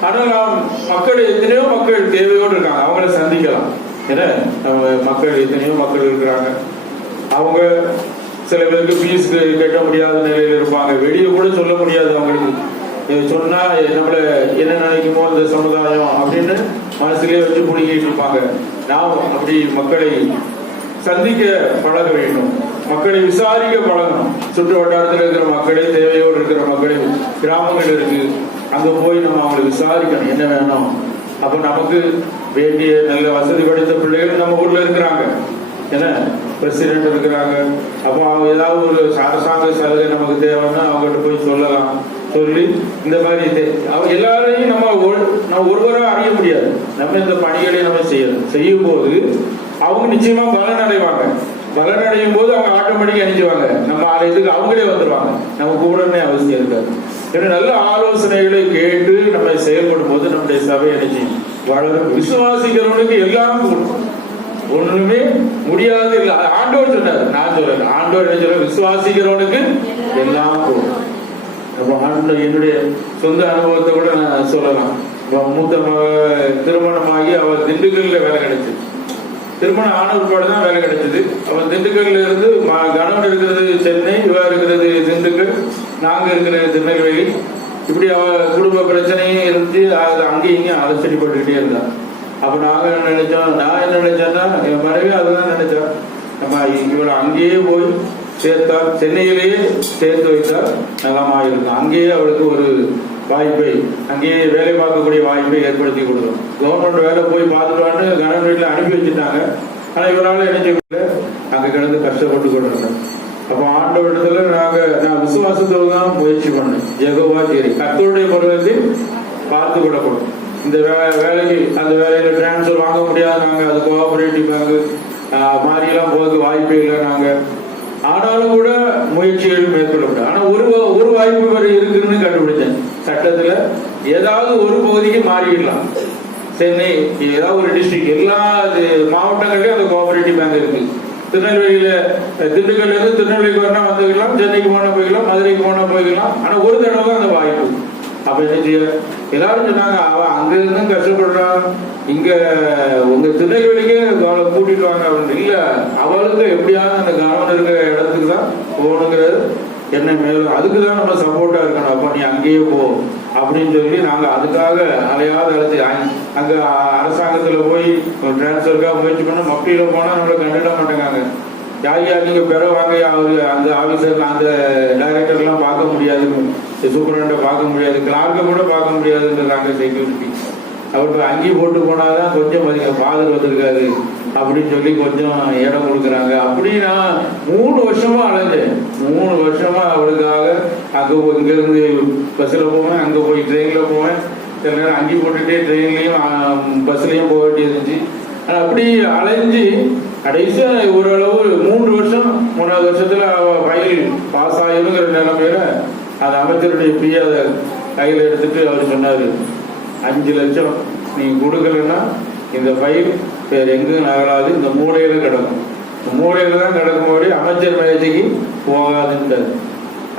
ஆனால் மக்கள் எத்தனையோ மக்கள் தேவையோடு இருக்காங்க, அவங்கள சந்திக்கலாம். ஏன்னா நம்ம மக்கள் எத்தனையோ மக்கள் இருக்கிறாங்க. அவங்க சில பேருக்கு ஃபீஸ் கட்ட முடியாத நிலையில் இருப்பாங்க, வெளியே கூட சொல்ல முடியாது. அவங்களுக்கு சொன்னா நம்மள என்ன நினைக்குமோ இந்த சமுதாயம் அப்படின்னு மனசுலேயே வச்சு புடிக்கிட்டு இருப்பாங்க. நாம் அப்படி மக்களை சந்திக்க பழக வேண்டும், மக்களை விசாரிக்க பழகணும். சுற்று வட்டாரத்தில் இருக்கிற மக்களை, தேவையோடு இருக்கிற மக்களை, கிராமங்கள் இருக்கு, அங்க போய் நம்ம அவங்களை விசாரிக்கணும் என்ன வேணும். அப்ப நமக்கு வேண்டிய நல்ல வசதி படைத்த பிள்ளைகள் நம்ம ஊர்ல இருக்கிறாங்க, ஏன்னா பிரசிடென்ட் இருக்கிறாங்க. அப்போ அவங்க ஏதாவது ஒரு அரசாங்க சலுகை நமக்கு தேவைன்னா அவங்ககிட்ட போய் சொல்லலாம். சொல்லி இந்த மாதிரி அவங்க எல்லாரையும் நம்ம ஒருவரா அறிய முடியாது. நம்ம இந்த பணிகளை நம்ம செய்யும் போது அவங்க நிச்சயமா பலன் அடைவாங்க. பலன் அடையும் போது அவங்க ஆட்டோமேட்டிக்கா அணிஞ்சுவாங்க, நம்ம ஆலயத்துக்கு அவங்களே வந்துருவாங்க, நம்ம கூடனே அவசியம் இருக்காது. ஏன்னா நல்ல ஆலோசனைகளை கேட்டு நம்ம செயல்படும் போது நம்முடைய சபை அணிஞ்சு வளரும். விசுவாசிக்கிறவனுக்கு எல்லாம் ஒண்ணுமே முடியாது இல்லை, ஆண்டவர் சொன்னார், நான் சொல்றேன். ஆண்டவர் என்ன சொல்ற, விசுவாசிக்கிறவனுக்கு எல்லாம் போகும். என்னுடைய சொந்த அனுபவத்தை கூட நான் சொல்லலாம். மூத்த திருமணமாகி அவர் திண்டுக்கல்ல வேலை கிடைச்சது. திருமணம் ஆன உட்பாடு தான் வேலை கிடைச்சது. அவர் திண்டுக்கல்ல இருந்து கணவன் இருக்கிறது சென்னை, இவா இருக்கிறது திண்டுக்கல், நாங்க இருக்கிறது திருநெல்வேலி. இப்படி அவ குடும்ப பிரச்சனையும் இருந்து அங்கேயும் இங்கேயும் அலசடிப்பட்டுக்கிட்டே இருந்தான். அப்ப நாங்க என்ன நினைச்சோம், நான் என்ன நினைச்சேன்னா என் மனைவி அதுதான் நினைச்சோம், நம்ம இவளை அங்கேயே போய் சேர்த்தா, சென்னையிலேயே சேர்த்து வைத்தால் நலமாக இருக்கும். அங்கேயே அவளுக்கு ஒரு வாய்ப்பை, அங்கேயே வேலை பார்க்கக்கூடிய வாய்ப்பை ஏற்படுத்தி கொடுத்தோம். கவர்மெண்ட் வேலை போய் பார்த்துட்டான்னு கணவன் வீட்டில் அனுப்பி வச்சுட்டாங்க. ஆனால் இவரால் என்ன செய்யல, அங்கே கிடந்து கஷ்டப்பட்டு கொண்டிருந்தோம். அப்போ ஆண்டவரிடத்துல நான் விசுவாசத்தோடு தான் முயற்சி பண்ணேன். யெகோவா ஜீரே, கர்த்தருடைய பருவத்தில் பார்த்து கொள்ளப்படும். இந்த வேலைக்கு அந்த வேலையில டிரான்ஸ்ஃபர் வாங்க முடியாது, நாங்கள் அது கோஆபரேட்டிவ் பேங்க் மாதிரிலாம் போகிறதுக்கு வாய்ப்பே இல்லை நாங்கள். ஆனாலும் கூட முயற்சிகள் மேற்கொள்ளப்படும். ஆனா ஒரு வாய்ப்பு வரை இருக்குன்னு கண்டுபிடிச்சேன். சட்டத்துல ஏதாவது ஒரு பகுதிக்கு மாறிடலாம். சென்னை ஏதாவது ஒரு டிஸ்ட்ரிக்ட், எல்லா மாவட்டங்கள்லயும் அந்த கோஆபரேட்டிவ் பேங்க் இருக்கு. திருநெல்வேலியில திண்டுக்கல்ல இருந்து திருநெல்வேலிக்கு வரனா வந்துக்கலாம், சென்னைக்கு போனா போய்க்கலாம், மதுரைக்கு போனா போய்க்கலாம். ஆனா ஒரு தடவை தான் அந்த வாய்ப்பு. அப்ப என்ன செய்ய, எல்லாரும் சொன்னாங்க, அவன் அங்க இருந்தும் கஷ்டப்படுறான், இங்க உங்க திருநெல்வேலிக்கு கூட்டிட்டு வாங்க அப்படின்னு. இல்ல, அவளுக்கு எப்படியாவது அந்த கணவன் இருக்கிற இடத்துக்கு தான் போகணுங்கிறது என்ன மேலும், அதுக்குதான் நம்ம சப்போர்ட்டா இருக்கணும். அப்ப நீ அங்கேயே போ அப்படின்னு சொல்லி நாங்க அதுக்காக அலையாத அழைச்சி அங்க அரசாங்கத்துல போய் டிரான்ஸ்பருக்காக முயற்சி பண்ண, மப்பியில போனா நம்மளை கண்டுட மாட்டேங்காங்க. யாரையா நீங்க பெற வாங்க, அவரு அந்த ஆபீசர் அந்த டைரக்டர் எல்லாம் பார்க்க முடியாது, சூப்பரண்ட பார்க்க முடியாது, கிளார்க்க கூட பார்க்க முடியாதுன்றாங்க செக்யூரிட்டி. அவருக்கு அங்கேயும் போட்டு போனாதான் கொஞ்சம் மதிக்க ஃபாதர் வந்திருக்காரு அப்படின்னு சொல்லி கொஞ்சம் இடம் கொடுக்குறாங்க. அப்படி நான் 3 வருஷமா அலைஞ்சேன். 3 வருஷமா அவளுக்காக அங்கே இங்க இருந்து பஸ்ல போவேன், அங்கே போய் ட்ரெயின்ல போவேன், சில நேரம் அங்கேயும் போட்டுட்டே ட்ரெயின்லயும் பஸ்லயும் போக வேண்டியது இருந்துச்சு. ஆனால் அப்படி அலைஞ்சு கடைசியா ஓரளவு 3 வருஷம், 3வது வருஷத்துல ஃபைல் பாஸ் ஆயிருங்கிற நிலைமையில அந்த அமைச்சருடைய பிரியா அதை கையில் எடுத்துட்டு அவர் சொன்னாரு, 5 லட்சம் நீங்க கொடுக்கலன்னா இந்த ஃபைல் வேற எங்கும் நகராது, இந்த மூலையில கிடக்கும், மூலையில தான் கிடக்கும்போது அமைச்சர் மேஜைக்கு போகாதுன்றார்.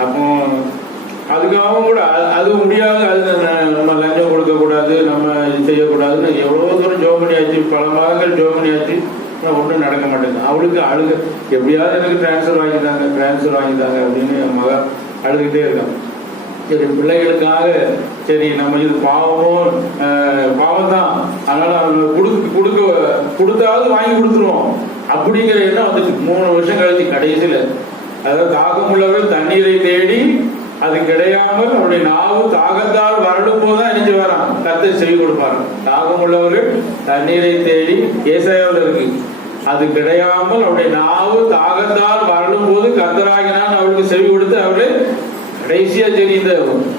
அப்போ அதுக்காகவும் கூட அது முடியாது, அது நம்ம லஞ்சம் கொடுக்க கூடாது வரக்கூடாது, நம்ம செய்யக்கூடாதுன்னு எவ்வளோ தூரம் ஜோம் பண்ணியாச்சு, பல மாதங்கள் ஜோம் பண்ணியாச்சு, ஒன்றும் நடக்க மாட்டேங்குது. அவளுக்கு அழுக, எப்படியாவது எனக்கு டிரான்ஸ்ஃபர் வாங்கிட்டாங்க அப்படின்னு என் மக அழுதுகிட்டே இருக்கான். சரி, பிள்ளைகளுக்காக சரி நம்ம இது பாவம் தான், அதனால அவங்க கொடுத்தாவது வாங்கி கொடுத்துருவோம் அப்படிங்கிற எண்ணம் வந்துட்டு 3 வருஷம் கழிச்சு கடைசியில், அதாவது தாகம் உள்ளவர்கள் தண்ணீரை தேடி அது கிடையாமல் அவருடைய நாவு தாகத்தால் வரடும் போதுதான் நினைச்சு வரான், கத்தை செவி கொடுப்பாரு. தாகம் உள்ளவர்கள் தண்ணீரை தேடி ஏசாயாவில் இருக்கு, அது கிடையாமல் அவருடைய நாவு தாகத்தால் வரடும் போது கத்தராகினான் அவருக்கு செவி கொடுத்து அவரு கடைசியா சரி இந்த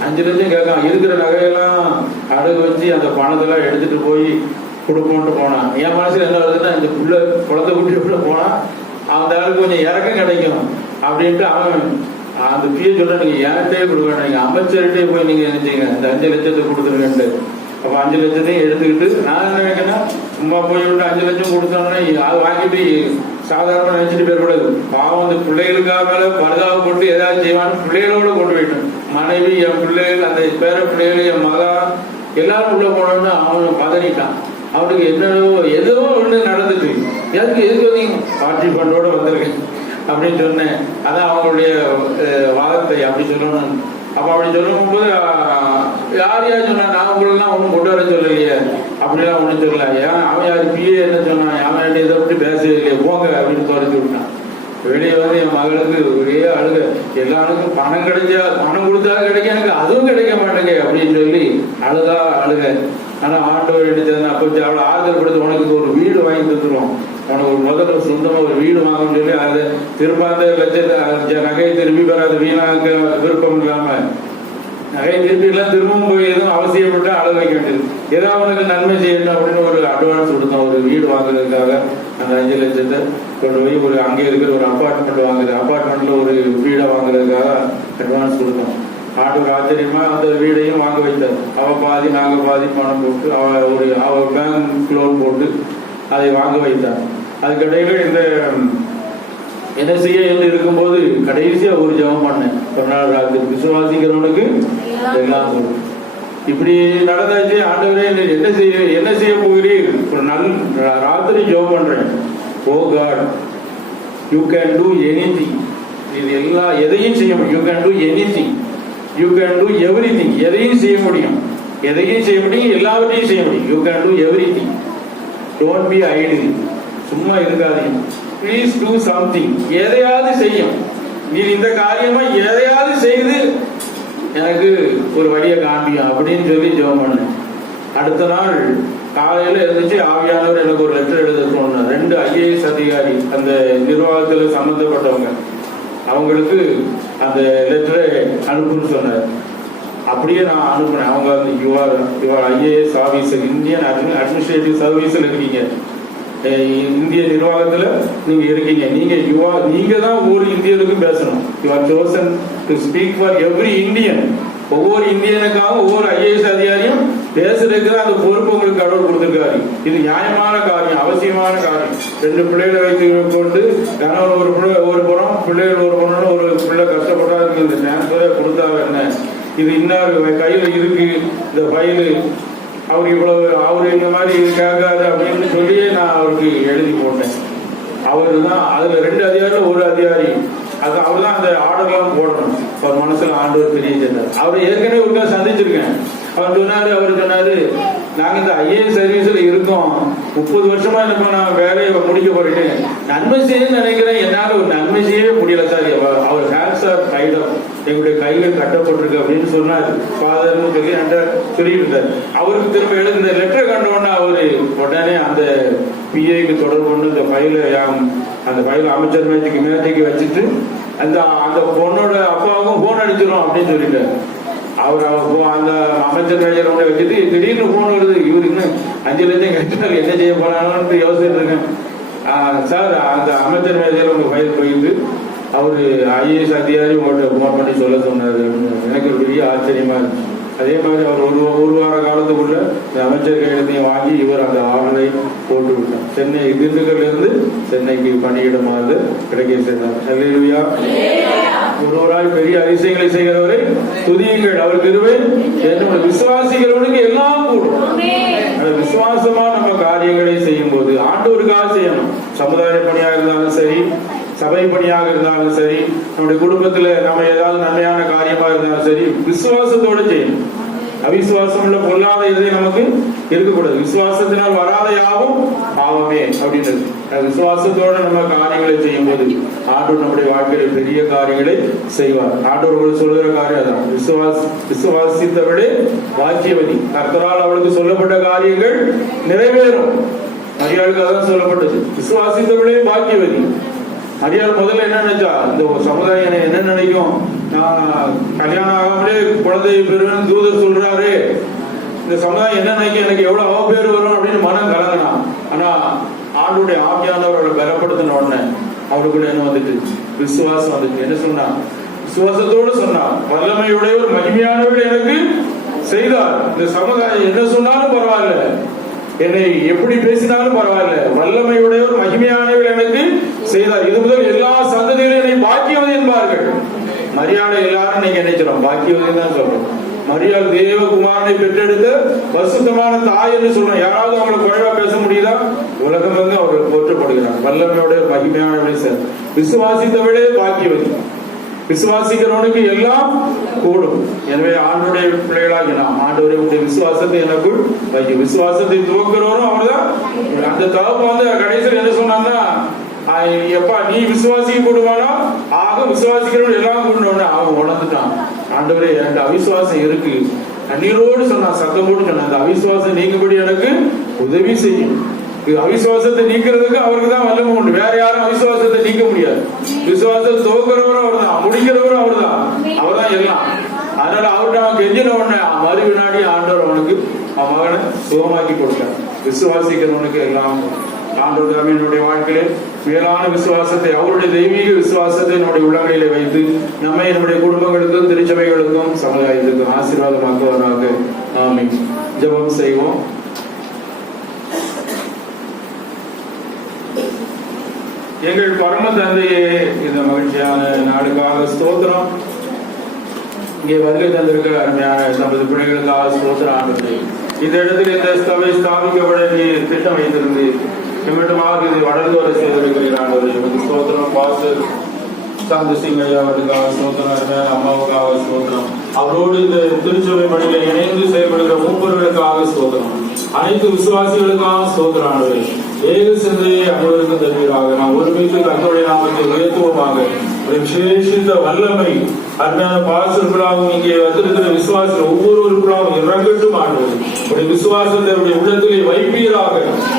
5 லட்சம் கேட்கான், இருக்கிற நகையெல்லாம் அடகு வச்சு அந்த பணத்தெல்லாம் எடுத்துட்டு போய் கொடுப்போன்ட்டு போனான். என் மனசுல என்ன வருதுன்னா, இந்த குழந்தை குட்டிக்குள்ள போனா அந்த ஆளுக்கு கொஞ்சம் இறக்கம் கிடைக்கும் அப்படின்ட்டு அவன் அந்த பிஏ சொல்ல, நீங்க என்கிட்டே கொடுக்க வேண்டாம், நீங்க அமைச்சர்கிட்டே போய் நீங்க நினைச்சீங்க இந்த 5 லட்சத்தை கொடுத்துருவேன்ட்டு. அப்ப 5 லட்சத்தையும் எடுத்துக்கிட்டு நான் என்ன நினைக்கிறேன்னா, சும்மா போய் விட்டு 5 லட்சம் கொடுத்தோம்னா அது வாங்கிட்டு சாதாரண நினைச்சிட்டு போயிடக்கூடாது. பாவம் அந்த பிள்ளைகளுக்காக மேல பரிதாபப்பட்டு ஏதாவது செய்வான்னு பிள்ளைகளோட கொண்டு போயிட்டேன். மனைவி, என் பிள்ளைகள், அந்த பேர பிள்ளைகள், என் மகா எல்லாரும் உள்ள போனோம்னா அவன் பதறிட்டான். அவனுக்கு ஏதோ ஒண்ணு நடந்துட்டு, எதுக்கு வந்து பார்ட்டி ஃபண்டோட வந்திருக்கேன் அப்படின்னு சொன்னேன். அதான் அவங்களுடைய வாதத்தை அப்படி சொல்லணும். அப்ப அப்படி சொல்லும் போது யார் சொன்னா, நான் உங்களெல்லாம் ஒன்றும் கொண்டு வர சொல்லலையே, அப்படிலாம் ஒன்றும் சொல்லல. ஏன் அவன் யாரு பிஏ என்ன சொன்னான், அவன் இதை பற்றி பேசவே இல்லையே, போங்க அப்படின்னு துரத்தி விட்டான். வெளியே வந்து என் மகளுக்கு ஒரே அழுக, எல்லாருக்கும் பணம் கொடுத்தா கிடைக்க, எனக்கு அதுவும் கிடைக்க மாட்டேங்க அப்படின்னு சொல்லி அழுக. ஆனா ஆண்டவர் எடுத்தது அப்ப அவளை ஆறுதல் கொடுத்து, உனக்கு ஒரு வீடு வாங்கி தந்துருவோம், உனக்கு ஒரு முதல்ல சொந்தமா ஒரு வீடு வாங்கணும்னு சொல்லி அதை திரும்ப அந்த லட்சத்தை நகையை திரும்பி பெறாத வீணாக்க விருப்பம் இல்லாம நகையை திரும்பவும் போய் எதுவும் அவசியப்பட்டு அழகு வைக்க வேண்டியது, ஏதாவது அவனுக்கு நன்மை செய்யணும் அப்படின்னு ஒரு அட்வான்ஸ் கொடுத்தோம். ஒரு வீடு வாங்குறதுக்காக அந்த 5 லட்சத்தை கொண்டு போய் ஒரு அங்கே இருக்கிற ஒரு அப்பார்ட்மெண்ட்ல ஒரு வீடை வாங்குறதுக்காக அட்வான்ஸ் கொடுத்தோம். ஆட்டுக்கு ஆச்சரியமா அந்த வீடையும் வாங்க வைத்தார். அவ பாதி நாங்க பாதி பணம் போட்டு அவ பேங்க் லோன் போட்டு அதை வாங்க வைத்தார். அதுக்கடையில இந்த என்ன செய்ய என்று இருக்கும்போது கடைசியா ஒரு ஜெபம் பண்ணேன். ஒரு நாள் ராத்திரி, விசுவாசிக்கிறவனுக்கு எல்லாம் போடும். இப்படி நடந்தாச்சு. ஆண்டவரே என்ன செய்ய போகிறீர்? ஒரு நல்ல ராத்திரி ஜெபம் பண்றேன். Oh God, you can do anything. இது எதையும் செய்ய முடியும். You can do anything, you can do everything. எதையும் செய்ய முடியும், எல்லாவற்றையும் செய்ய முடியும். You can do everything. Don't be idle. சும்மா இருக்காதீங்க. Please do something. எதையாவது செய்யும். நீ இந்த காரியமா எதையாவது செய்து எனக்கு ஒரு வழியை காமியும் அப்படின்னு சொல்லி ஜெபம் பண்ணேன். அடுத்த நாள் காலையில இருந்துச்சு, ஆவியானவர் எனக்கு ஒரு லெட்டர் எழுத சொன்னார். 2 IAS அதிகாரி, அந்த நிர்வாகத்துல சம்பந்தப்பட்டவங்க, அவங்களுக்கு அந்த லெட்டரை அனுப்புன்னு சொன்னார். அப்படியே நான் அனுப்புனேன். அவங்க வந்து your IAS officer, Indian administrative சர்வீஸ்ல இருக்கீங்க, இந்திய நிர்வாகத்துல நீங்க இருக்கீங்க, நீங்க தான் ஒவ்வொரு இந்தியனுக்கும் பேசணும். You are chosen to speak for every Indian. ஒவ்வொரு இந்தியனுக்காக ஒவ்வொரு IAS அதிகாரியும் பேசுறதுக்கு அந்த பொறுப்பு உங்களுக்கு கடவுள் கொடுத்திருக்காரு. இது நியாயமான காரியம், அவசியமான காரியம். 2 பிள்ளைகளை வைத்து கொண்டு கணவன் ஒரு புறம், பிள்ளைகள் ஒரு புறம், ஒரு பிள்ளை கஷ்டப்பட்டா இந்த டிரான்ஸ்பரை கொடுத்தாங்க என்ன, இது இன்னொரு கையில இருக்கு இந்த ஃபைலு, அவரு இந்த மாதிரி கேட்காது அப்படின்னு சொல்லி நான் அவருக்கு எழுதி போட்டேன். அவரு தான் அதுல 2 அதிகாரில ஒரு அதிகாரி, அது அவர் தான் அந்த ஆர்டர்லாம் போடணும். அவர் மனசுல ஆண்டவர் பெரிய சொன்னார். அவரை ஏற்கனவே ஒருக்கா சந்திச்சிருக்கேன். அவர் சொன்னாரு, நாங்க இந்த IAS சர்வீஸ்ல இருக்கோம், 30 வருஷமா எனக்கு நான் வேலையை முடிக்க போறேன், நன்மை செய்ய நினைக்கிறேன், என்னால ஒரு நன்மை செய்யவே முடியல sir. Our hands are tied up, எங்களுடைய கைகள் கட்டப்பட்டிருக்கு அப்படின்னு சொன்னார். ஃபாதர்னு சொல்லி என்கிட்ட சொல்லிட்டு இருந்தார். அவருக்கு திரும்ப எழுந்த லெட்டரை கண்டோன்னா அவரு உடனே அந்த PAக்கு தொடர்பு கொண்டு இந்த அந்த ஃபைல அமைச்சர் மேஜைக்கு வச்சுட்டு அந்த பொண்ணோட அப்பாவுக்கும் போன் அடிச்சிடும் அப்படின்னு சொல்லிட்டாரு. அவர் அந்த அமைச்சர் மேஜரோட வச்சுட்டு திடீர்னு போன் வருது, இவரு இன்னும் 5 லட்சம் கட்டினாரு, என்ன செய்ய போறாங்கன்னு யோசிச்சுட்டு இருக்கேன். சார், அந்த அமைச்சர் மேஜர் உங்க ஃபைல் போயிட்டு அவரு IAS அதிகாரி உங்கள்கிட்ட போன் பண்ணி சொல்ல சொன்னாரு. எனக்கு ஒரு பெரிய ஆச்சரியமா இருந்துச்சு. அதே மாதிரி அவர் ஒரு வார காலத்துக்குள்ள இந்த அமைச்சர் கையெழுத்தையும் வாங்கி இவர் அந்த ஆர்டரை போட்டு விட்டார். சென்னை திண்டுக்கல்ல இருந்து சென்னைக்கு பணியிடமாக கிடைக்க செய்தார். அல்லேலூயா. ஒருவராய் பெரிய அதிசயங்களை செய்கிறவரை துதியுங்கள், அவர் கிருபை என்னோட விசுவாசிகளோடு எல்லாம் கூடும். விசுவாசமா நம்ம காரியங்களை செய்யும் போது ஆண்டவருக்காக செய்யணும். சமுதாய பணியாக இருந்தாலும் சரி, சபை பணியாக இருந்தாலும் சரி, நம்முடைய குடும்பத்துல நம்ம ஏதாவது நன்மையான காரியமா இருந்தாலும் சரி, விசுவாசத்தோட செய்யணும். அவிசுவாசம் உள்ள பொல்லாத இதை நமக்கு இருக்கக்கூடாது. விசுவாசத்தினால் வராத யாவும் பாவமே அப்படின்றது. விசுவாசத்தோட நம்ம காரியங்களை செய்யும் போது ஆண்டவர் நம்முடைய வாழ்க்கையில பெரிய காரியங்களை செய்வார். ஆண்டவர் சொல்லுகிற காரியம் அதான், விசுவாசித்தவளே பாக்கியவதி, கர்த்தரால் அவளுக்கு சொல்லப்பட்ட காரியங்கள் நிறைவேறும். மரியாளுக்கு அதான் சொல்லப்பட்டது, விசுவாசித்தவளே பாக்கியவதி. மரியாள் முதல்ல என்ன நினைச்சா, இந்த சமுதாயம் என்ன நினைக்கும், நான் கல்யாணம் ஆகாமலே குழந்தை பெறுவேன் தூதர் சொல்றாரு, இந்த சமுதாயம் என்ன நினைக்கும், எனக்கு எவ்வளவு அவப்பேறு வரும் அப்படின்னு மனம் கலங்கினான். ஆனா ஆண்டுடைய ஆவியானவர்களை பலப்படுத்தின உடனே அவருக்குள்ள என்ன வந்துட்டு, விசுவாசம் வந்துட்டு. என்ன சொன்னா, விசுவாசத்தோடு சொன்னார், வல்லமையுடைய ஒரு மகிமையானவர்கள் எனக்கு செய்தார். இந்த சமுதாயம் என்ன சொன்னாலும் பரவாயில்ல, என்னை எப்படி பேசினாலும் பரவாயில்ல, வல்லமையுடைய ஒரு மகிமையானவர்கள் எனக்கு செய்தார். இது முதல் எல்லா சந்ததியிலும் என்னை பாக்கியவதி என்பார்கள். மரியாதை எல்லாரும் நீங்க நினைக்கிறோம் பாக்கியவதி தான் சொல்றோம். மரியாதை தேவகுமாரனை பெற்றெடுத்த பரிசுத்தமான தாய் என்று சொல்றோம். யாராவது அவங்களை குறைவா பேச முடியுதா? உலகம் வந்து அவர்கள் போற்றப்படுகிறார். வல்லமையோட மகிமையானவர்களே விசுவாசித்தவளே பாக்கியவதி. விசுவாசிக்கிறவனுக்கு எல்லாம் கூடும். எனவே ஆண்டோடைய பிள்ளைகளாகி நாம் ஆண்டவருடைய விசுவாசத்தை எனக்குள் வைக்க, விசுவாசத்தை துவக்கிறவரும் அவர்தான். அந்த தகப்பு வந்து கடைசியில் என்ன சொன்னான்னா, எப்பா நீ விசுவாசிக்க கூடுவானா, ஆக விசுவாசிக்கிறவன் எல்லாம் கூடணும்னு அவன் உணர்ந்துட்டான். ஆண்டவரே என்கிட்ட அவிசுவாசம் இருக்கு, கண்ணீரோடு சொன்னான், சத்தம் போட்டு சொன்னான், அந்த அவிசுவாசம் நீங்கபடி எனக்கு உதவி செய்யும். அவிசுவாசத்தை நீக்கிறதுக்கு அவருக்கு தான் வல்லமை உண்டு. வேற யாரும் அவிசுவாசத்தை நீக்க முடியாது. விசுவாசத்தை துவக்கிறவரும் அவர் தான், முடிக்கிறவரும் அவர் தான், அவர் தான் எல்லாம். அதனால அவர்கிட்ட அவன் கெஞ்சின உடனே மறு வினாடி ஆண்டவர் அவனுக்கு அவன் மகனை சுகமாக்கி கொடுத்தார். விசுவாசிக்கிறவனுக்கு எல்லாம் ஆண்டவர் தாமே என்னுடைய வாழ்க்கையிலே மேலான விசுவாசத்தை, அவருடைய தெய்வீக விசுவாசத்தை நம்முடைய உள்ளங்களிலே வைத்து நம்மை நம்முடைய குடும்பங்களுக்கும் திருச்சபைகளுக்கும் சமுதாயத்துக்கும் ஆசீர்வாதமாக்குவதாக ஆமென். ஜெபம் செய்வோம். எங்கள் பரம தந்தையே, இந்த மகிழ்ச்சியான நாளுக்காக ஸ்தோத்திரம். இங்கே வருகை தந்திருக்க அருமையான நமது பிள்ளைகளுக்காக ஸ்தோத்திரம் ஆண்டவரே. இந்த இடத்தில் இந்த சபை ஸ்தாபிக்கப்பட நீ திட்டம் வைத்திருந்து நிமிடமாக இதை வளர்ந்து வர செய்திருக்கிறீர்கள் ஆண்டவரே. உமக்கு ஸ்தோத்திரம். பாஸ்டர் சாந்த சிங் ஐயா அவர்களுக்காக ஸ்தோத்திரம், அருமையான அம்மாவுக்காக ஸ்தோத்திரம். அவரோடு இந்த திருச்சபை பணியில இணைந்து செயல்படுகிற மூப்பர்களுக்காக ஸ்தோத்திரம். அனைத்து விசுவாசிகளுக்காக ஸ்தோத்திரம் ஆண்டவரே. ஏக சிந்தையை அனைவருக்கும் தருவீராக. நாம் ஒருமித்து கர்த்தருடைய நாமத்தை உயர்த்துவோமாக. விசேஷித்த வல்லமை அருமையான பாசர்களாகவும் இங்கே வந்திருக்கிற விசுவாசம் ஒவ்வொருவருக்குள்ளாகவும் இறங்கட்டும் ஆண்டவரே. உடைய விசுவாசத்தை உள்ளத்திலே வைப்பீராக.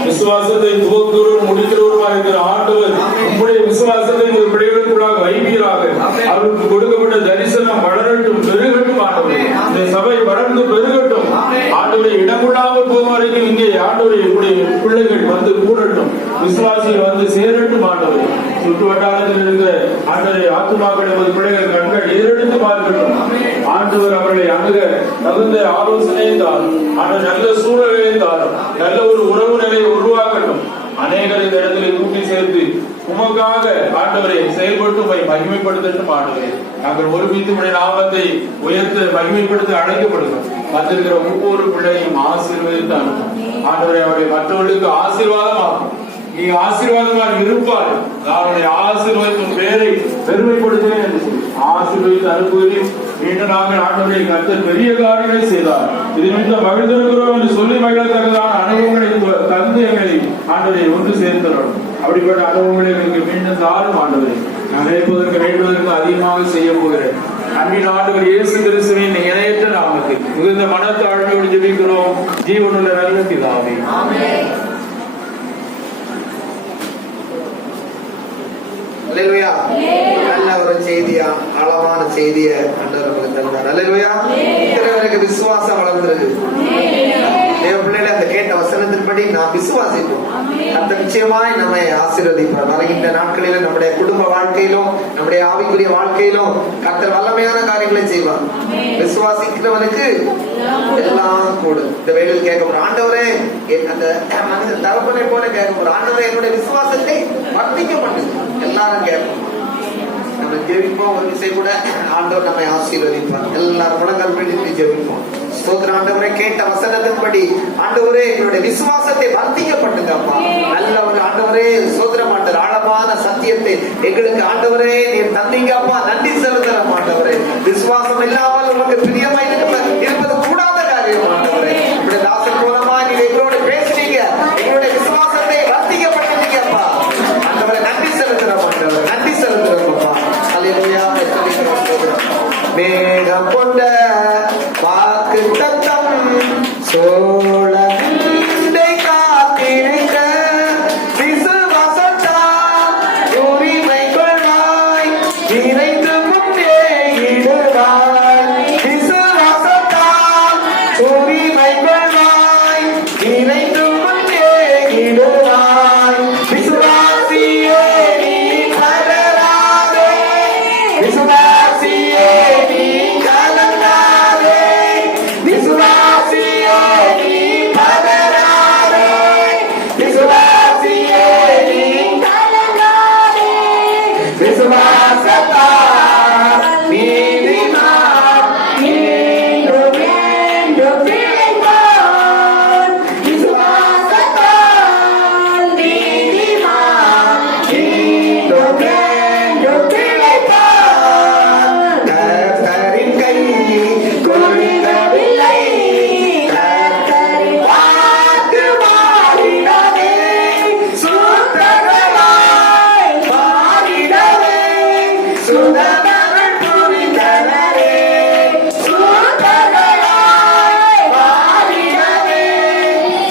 விசுவாசத்தை துவக்கிறோர் முடிக்கிறோருமாக இருக்கிற ஆண்டவர் உங்களுடைய விசுவாசத்தை உங்கள் பிள்ளைகளுக்குள்ளாக வைப்பீராக. அவருக்கு கொடுக்கப்பட்ட தரிசனம் வளரட்டும், பெருகட்டும் ஆண்டவரே. இந்த சபை வளர்ந்து பெருகட்டும் ஆண்டவரை. இடமுள்ளாமல் போகும் வரைக்கும் இங்கே ஆண்டவரை உங்களுடைய பிள்ளைகள் வந்து கூடட்டும், விசுவாசிகள் வந்து சேரட்டும் ஆண்டவரே. சுற்று வட்டாரத்தில் இருக்கிற ஆண்டவரை ஆத்துமாக்கள் நமது பிள்ளைகள் கண்கள் ஏறெடுத்து பார்க்கட்டும் ஆண்டவர். அவர்களை அணுக தகுந்த ஆலோசனையை தாரும் ஆண்டவர், நல்ல சூழலை தாரும், நல்ல ஒரு உறவு நிலையை உருவாக்கட்டும். அநேகர் இந்த இடத்துல கூட்டி சேர்த்து உமக்காக ஆண்டவரை செயல்பட்டு மகிமைப்படுத்தட்டும் ஆண்டவரே. நாங்கள் ஒருமித்து உடைய நாமத்தை உயர்த்த மகிமைப்படுத்த அழைக்கப்படுகிறோம். வந்திருக்கிற ஒவ்வொரு பிள்ளையும் ஆசீர்வதித்து அனுப்பும் ஆண்டவரை. அவருடைய மற்றவர்களுக்கு ஆசீர்வாதமாகும். நீ ஆசீர்வாதமாக இருப்பார். அவருடைய ஆசீர்வாதத்தின் பேரை பெருமைப்படுத்துவேன் என்று சொல்லி ஆசீர்வதித்து அனுப்புகிறேன். மீண்டும் நாங்கள் ஆண்டவரை கர்த்தர் பெரிய காரியங்களை செய்தார், இது நிமித்தம் மகிழ்ந்திருக்கிறோம் என்று சொல்லி மகிழத்தக்கதான அனுபவங்களை தந்து எங்களை ஆண்டவரை ஒன்று சேர்க்கிறோம். அப்படிப்பட்ட அனுபவங்களை எங்களுக்கு மீண்டும் தாரும் ஆண்டவரை. நான் நினைப்பதற்கு வேண்டுவதற்கு அதிகமாக செய்ய போகிறேன். அன்பின் ஆண்டவர் இயேசு கிறிஸ்துவின் இணையற்ற நாமத்தில் மிகுந்த மனத்தாழ்மையோடு ஜெபிக்கிறோம் ஜீவனுள்ள நல்ல பிதாவே. நல்ல ஒரு செய்தியா, ஆழமான செய்திய ஆண்டவர் நமக்கு தந்தார். அல்லேலூயா. விசுவாசம் வளர்ந்திருக்கு. தேவ பிள்ளைகளை அந்த கேட்ட வசனத்தின்படி நாம் விசுவாசிப்போம். அந்த நிச்சயமாய் நம்மை ஆசீர்வதிப்பார். வருகின்ற நாட்களிலும் நம்முடைய குடும்ப வாழ்க்கையிலும் நம்முடைய ஆவிக்குரிய வாழ்க்கையிலும் கர்த்தர் வல்லமையான காரியங்களை செய்வார். விசுவாசிக்கிறவனுக்கு எல்லாம் கூடும். இந்த வேளையில் கேட்க போற ஆண்டவரே, அந்த மனித தகப்பனை போல கேட்க போற ஆண்டவரே, என்னுடைய விசுவாசத்தை வர்த்திக்க மாட்டேங்குது. எல்லாரும் கேட்போம். நம்ம ஜெபிப்போம். ஒரு விஷயம் கூட ஆண்டவர் நம்மை ஆசீர்வதிப்பார். எல்லாரும் முழங்கால் பிடித்து ஜெபிப்போம். ஸ்தோத்திரம் ஆண்டவரே, கேட்ட வசனத்தின்படி ஆண்டவரே எங்களுடைய விசுவாசத்தை வர்த்திக்கப்பட்டுங்கப்பா. நல்ல ஒரு ஆண்டவரே ஸ்தோத்திரம் ஆண்டவர், ஆழமான சத்தியத்தை எங்களுக்கு ஆண்டவரே நீர் தந்தீங்கப்பா. நன்றி செலுத்துறோம் ஆண்டவரே. விசுவாசம் இல்லாமல் உமக்கு பிரியமாய் இருப்பது கூடாத காரியம் ஆண்டவரே. இப்படி தாசன் மூலமா நீங்க எங்களோட பேசுனீங்க, எங்களுடைய விசுவாசத்தை வர்த்திக்கப்பட்டீங்கப்பா ஆண்டவரே. நன்றி செலுத்துறோம் ஆண்டவரே, நன்றி செலுத்துறோம்ப்பா. அல்லேலூயா. மேகம் கொண்ட வாக்கு தத்தம் சோழனை காத்திருக்க விசுவாசத்தால் உரிமை கொள்வாய், இறைந்து முன்னே இடுவாய். விசுவாசத்தால் உரிமை கொள்வாய், இறைந்து முன்னே இடுவாய். விசுவாசியே நீ பதறாதே, விசுவாசியே நீ கலங்காதே, விசுவாசியே நீ பதறாதே, விசுவாசியே நீ கலங்காதே. விசுவாசத்தால் நீதிமான் மீண்டும் மீண்டும் பிழைப்பான். விசுவாசத்தால் நீதிமான் மீண்டும் மீண்டும் பிழைப்பான். கர்த்தரின் கை குறுகவில்லை, கர்த்தரின் வாக்கு மாறிடவே, சூத்திரமாய் மாறிடவே, சுதந்திரம் புரிந்தனரே, சூத்திரமாய் மாறிடவே,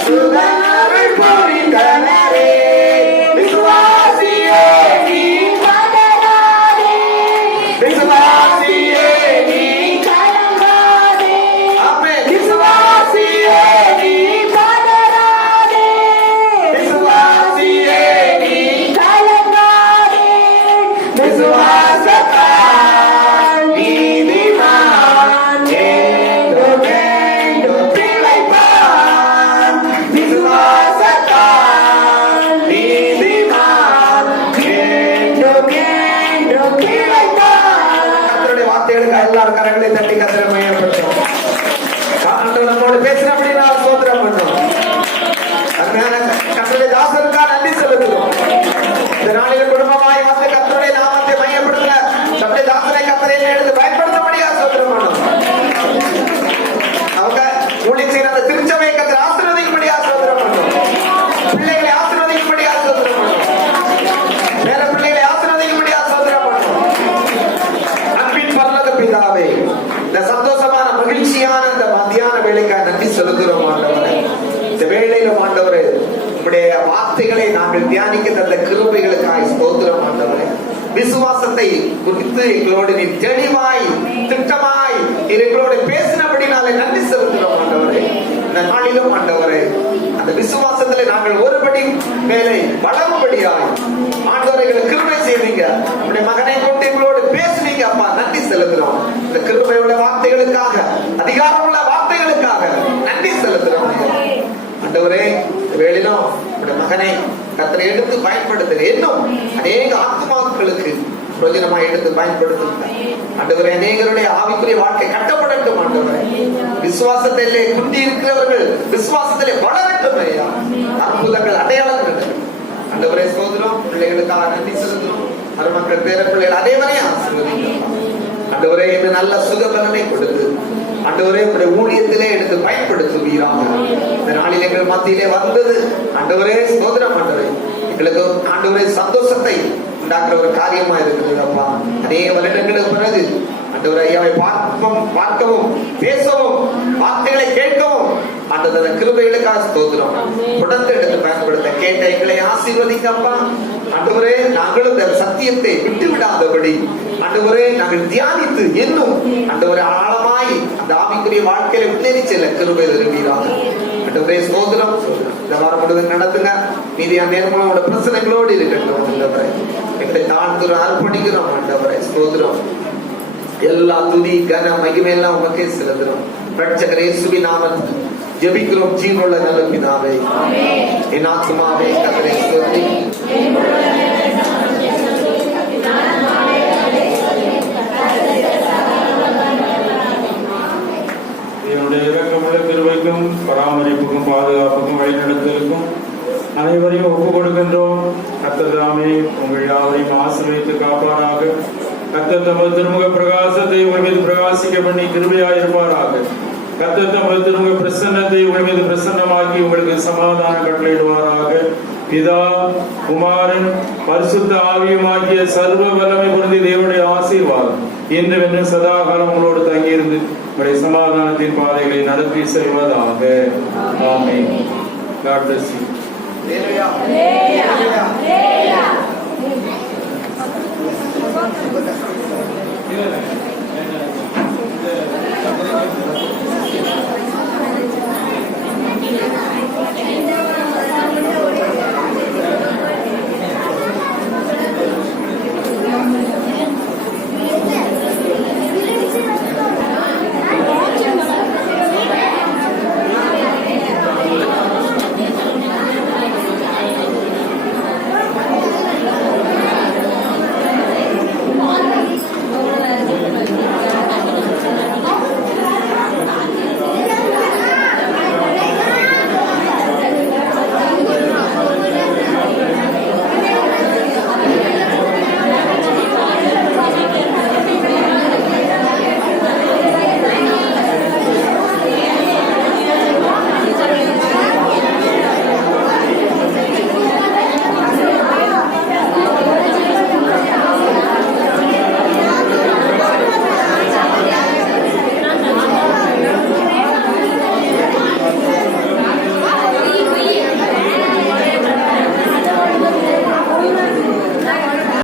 சுதந்திரம் புரிந்தனரே. விசுவாசியே நீ பதறாதே, விசுவாசியே நீ கலங்காதே. ஆமென். விசுவாசியே நீ பதறாதே, விசுவாசியே நீ கலங்காதே. விசுவாசத்தால் நீதிமான் என்றும் என்றும் பிழைப்பான். விசுவாசத்தால் நீதிமான் என்றும் என்றும் பிழைப்பான். கர்த்தருடைய வார்த்தைகளுக்கு எல்லாரும் கரங்களை தட்டி கர்த்தரை மையப்படுத்தும். ஆண்டவர் நம்மோடு பேசினபடி நான் ஸ்தோத்திரம் பண்றோம். அருமையான கர்த்தருடைய தாசனுக்காக நன்றி செலுத்துகிறோம். இந்த நாளில் குடும்பமாய் வந்து கர்த்தருடைய நாமத்தை மையப்படுத்த நம்முடைய தாசனை கர்த்தரை எடுத்து பயன்படுத்தபடியா ஸ்தோத்திரம் பண்ணோம். அவங்க ஊழிய செய்கிற அந்த திருச்சபையை கர்த்தர் ஆசீர்வதிக்கும்படியா ஸ்தோத்திரம் பண்ணோம். பிள்ளைகளை ஆசீர்வதிக்கும்படியா ஸ்தோத்திரம் பண்ணோம். வேற பிள்ளைகளை ஆசீர்வதிக்கும்படியா ஸ்தோத்திரம் பண்ணோம். அன்பின் பரலோக பிதாவே, இந்த சந்தோஷமான மகிழ்ச்சியான இந்த மத்தியான வேலைக்காக நன்றி செலுத்துகிறோம் ஆண்டவரே. இந்த வேளையிலும் ஆண்டவரே, உங்களுடைய வார்த்தைகளை நாங்கள் தியானிக்க தந்த கிருபைகளுக்காக ஸ்தோத்திரம் ஆண்டவரே. விசுவாசத்தை குறித்து எங்களோடு நீ தெளிவாய் திட்டமாய் எங்களோடு பேசினபடினாலே நன்றி செலுத்துகிறோம் ஆண்டவரே. இந்த நாளிலும் ஆண்டவரே, அந்த விசுவாசத்திலே நாங்கள் ஒருபடி மேலே வளரும்படியாய் ஆண்டவரை எங்களுக்கு கிருபை செய்வீங்க. நம்முடைய மகனை கொண்டு எங்களோடு பேசுனீங்க அப்பா, நன்றி செலுத்துகிறோம். இந்த கிருபையுள்ள வார்த்தைகளுக்காக, அதிகாரமுள்ள வார்த்தைகளுக்காக நன்றி செலுத்துகிறோம் ஆண்டவரே. வேளிலும் உடைய மகனை கர்த்தரை எடுத்து பயன்படுத்துங்க. இன்னும் அநேக ஆத்மாக்களுக்கு பிரயோஜனமாய் எடுத்து பயன்படுத்துங்க ஆண்டவரே. அநேகருடைய ஆவிக்குரிய வாழ்க்கை கட்டப்படட்டும் ஆண்டவரே. விசுவாசத்திலே குந்தி இருக்கிறவர்கள் விசுவாசத்திலே வளரட்டும் ஐயா. அற்புதங்கள் அடையாளங்கள் ஆண்டவரே ஸ்தோத்திரம். பிள்ளைகளுக்காக நன்றி செலுத்துகிறோம். மருமக்கள் பேர பிள்ளைகள் அனைவரையும் ஆசீர்வதிங்க ஆண்டவரே. இந்த நல்ல சுகபலனை கொடுத்து ஆண்டவரே உடைய ஊழியத்திலே எடுத்து பயன்படுத்துவீராக. இந்த நாளில் எங்கள் மத்தியிலே வந்தது ஆண்டவரே ஸ்தோத்திரம் ஆண்டவரே. எங்களுக்கு ஆண்டவரே சந்தோஷத்தை உண்டாக்குற ஒரு காரியமா இருக்குது அப்பா. அநேக வருடங்களுக்கு பிறகு ஆண்டவரே ஐயாவை பார்க்கவும் பேசவும் வார்த்தைகளை கேட்கவும் ஆண்டவரே கிருபைகளுக்காக ஸ்தோத்திரம். தொடர்ந்து எடுத்து பயன்படுத்த கேட்ட எங்களை ஆசீர்வதிக்கப்பா ஆண்டவரே. நாங்களும் இந்த சத்தியத்தை விட்டு விடாதபடி ஆண்டவரே நாங்கள் தியானித்து இன்னும் ஆண்டவரே ஆழமாய் அந்த ஆவிக்குரிய வாழ்க்கையில முன்னேறி செல்ல கிருபை தருவீராக. ஆண்டவரே ஸ்தோத்திரம். இந்த வாரம் முழுவதும் நடத்துங்க. மீதியான நேரங்களோட பிரச்சனைகளோடு இருக்கட்டும் ஆண்டவரே. எங்களை தாழ்த்துறோம், அர்ப்பணிக்கிறோம் ஆண்டவரே. ஸ்தோத்திரம். எல்லா துதி கன மகிமை எல்லாம் உமக்கே செலுத்துறோம். ரட்சகர் இயேசுவின் நாமத்தில் ஜெபிக்கிறோம் ஜீவனுள்ள நல்ல பிதாவே. என் ஆத்துமாவே கர்த்தரை ஸ்தோத்திரி. என்னுடைய இறக்கமுள்ள கிருபைக்கும் பராமரிப்புக்கும் பாதுகாப்புக்கும் வழிநடத்தலுக்கும் அனைவரையும் ஒப்புக் கொடுக்கின்றோம். கர்த்தர் தாமே உங்கள் யாவரையும் ஆசீர்வதித்து காப்பாராக. கர்த்தர் தமது திருமுக பிரகாசத்தை உங்கள் மீது பிரகாசிக்க பண்ணி கிருபையாயிருப்பாராக. கர்த்தர் தமது திருமுக பிரசன்னத்தை உங்கள் மீது பிரசன்னமாக்கி உங்களுக்கு சமாதானம் கட்டளையிடுவாராக. பிதா குமாரன் பரிசுத்த ஆவியுமாகிய சர்வ வல்லமை பொருந்தி தேவனுடைய ஆசீர்வாதம் இன்று வென்று சதா காலம் உங்களோடு தங்கியிருந்து உங்களுடைய சமாதானத்தின் பாதைகளை நடத்தி செல்வதாக. ஆமென். God bless you. Hallelujah.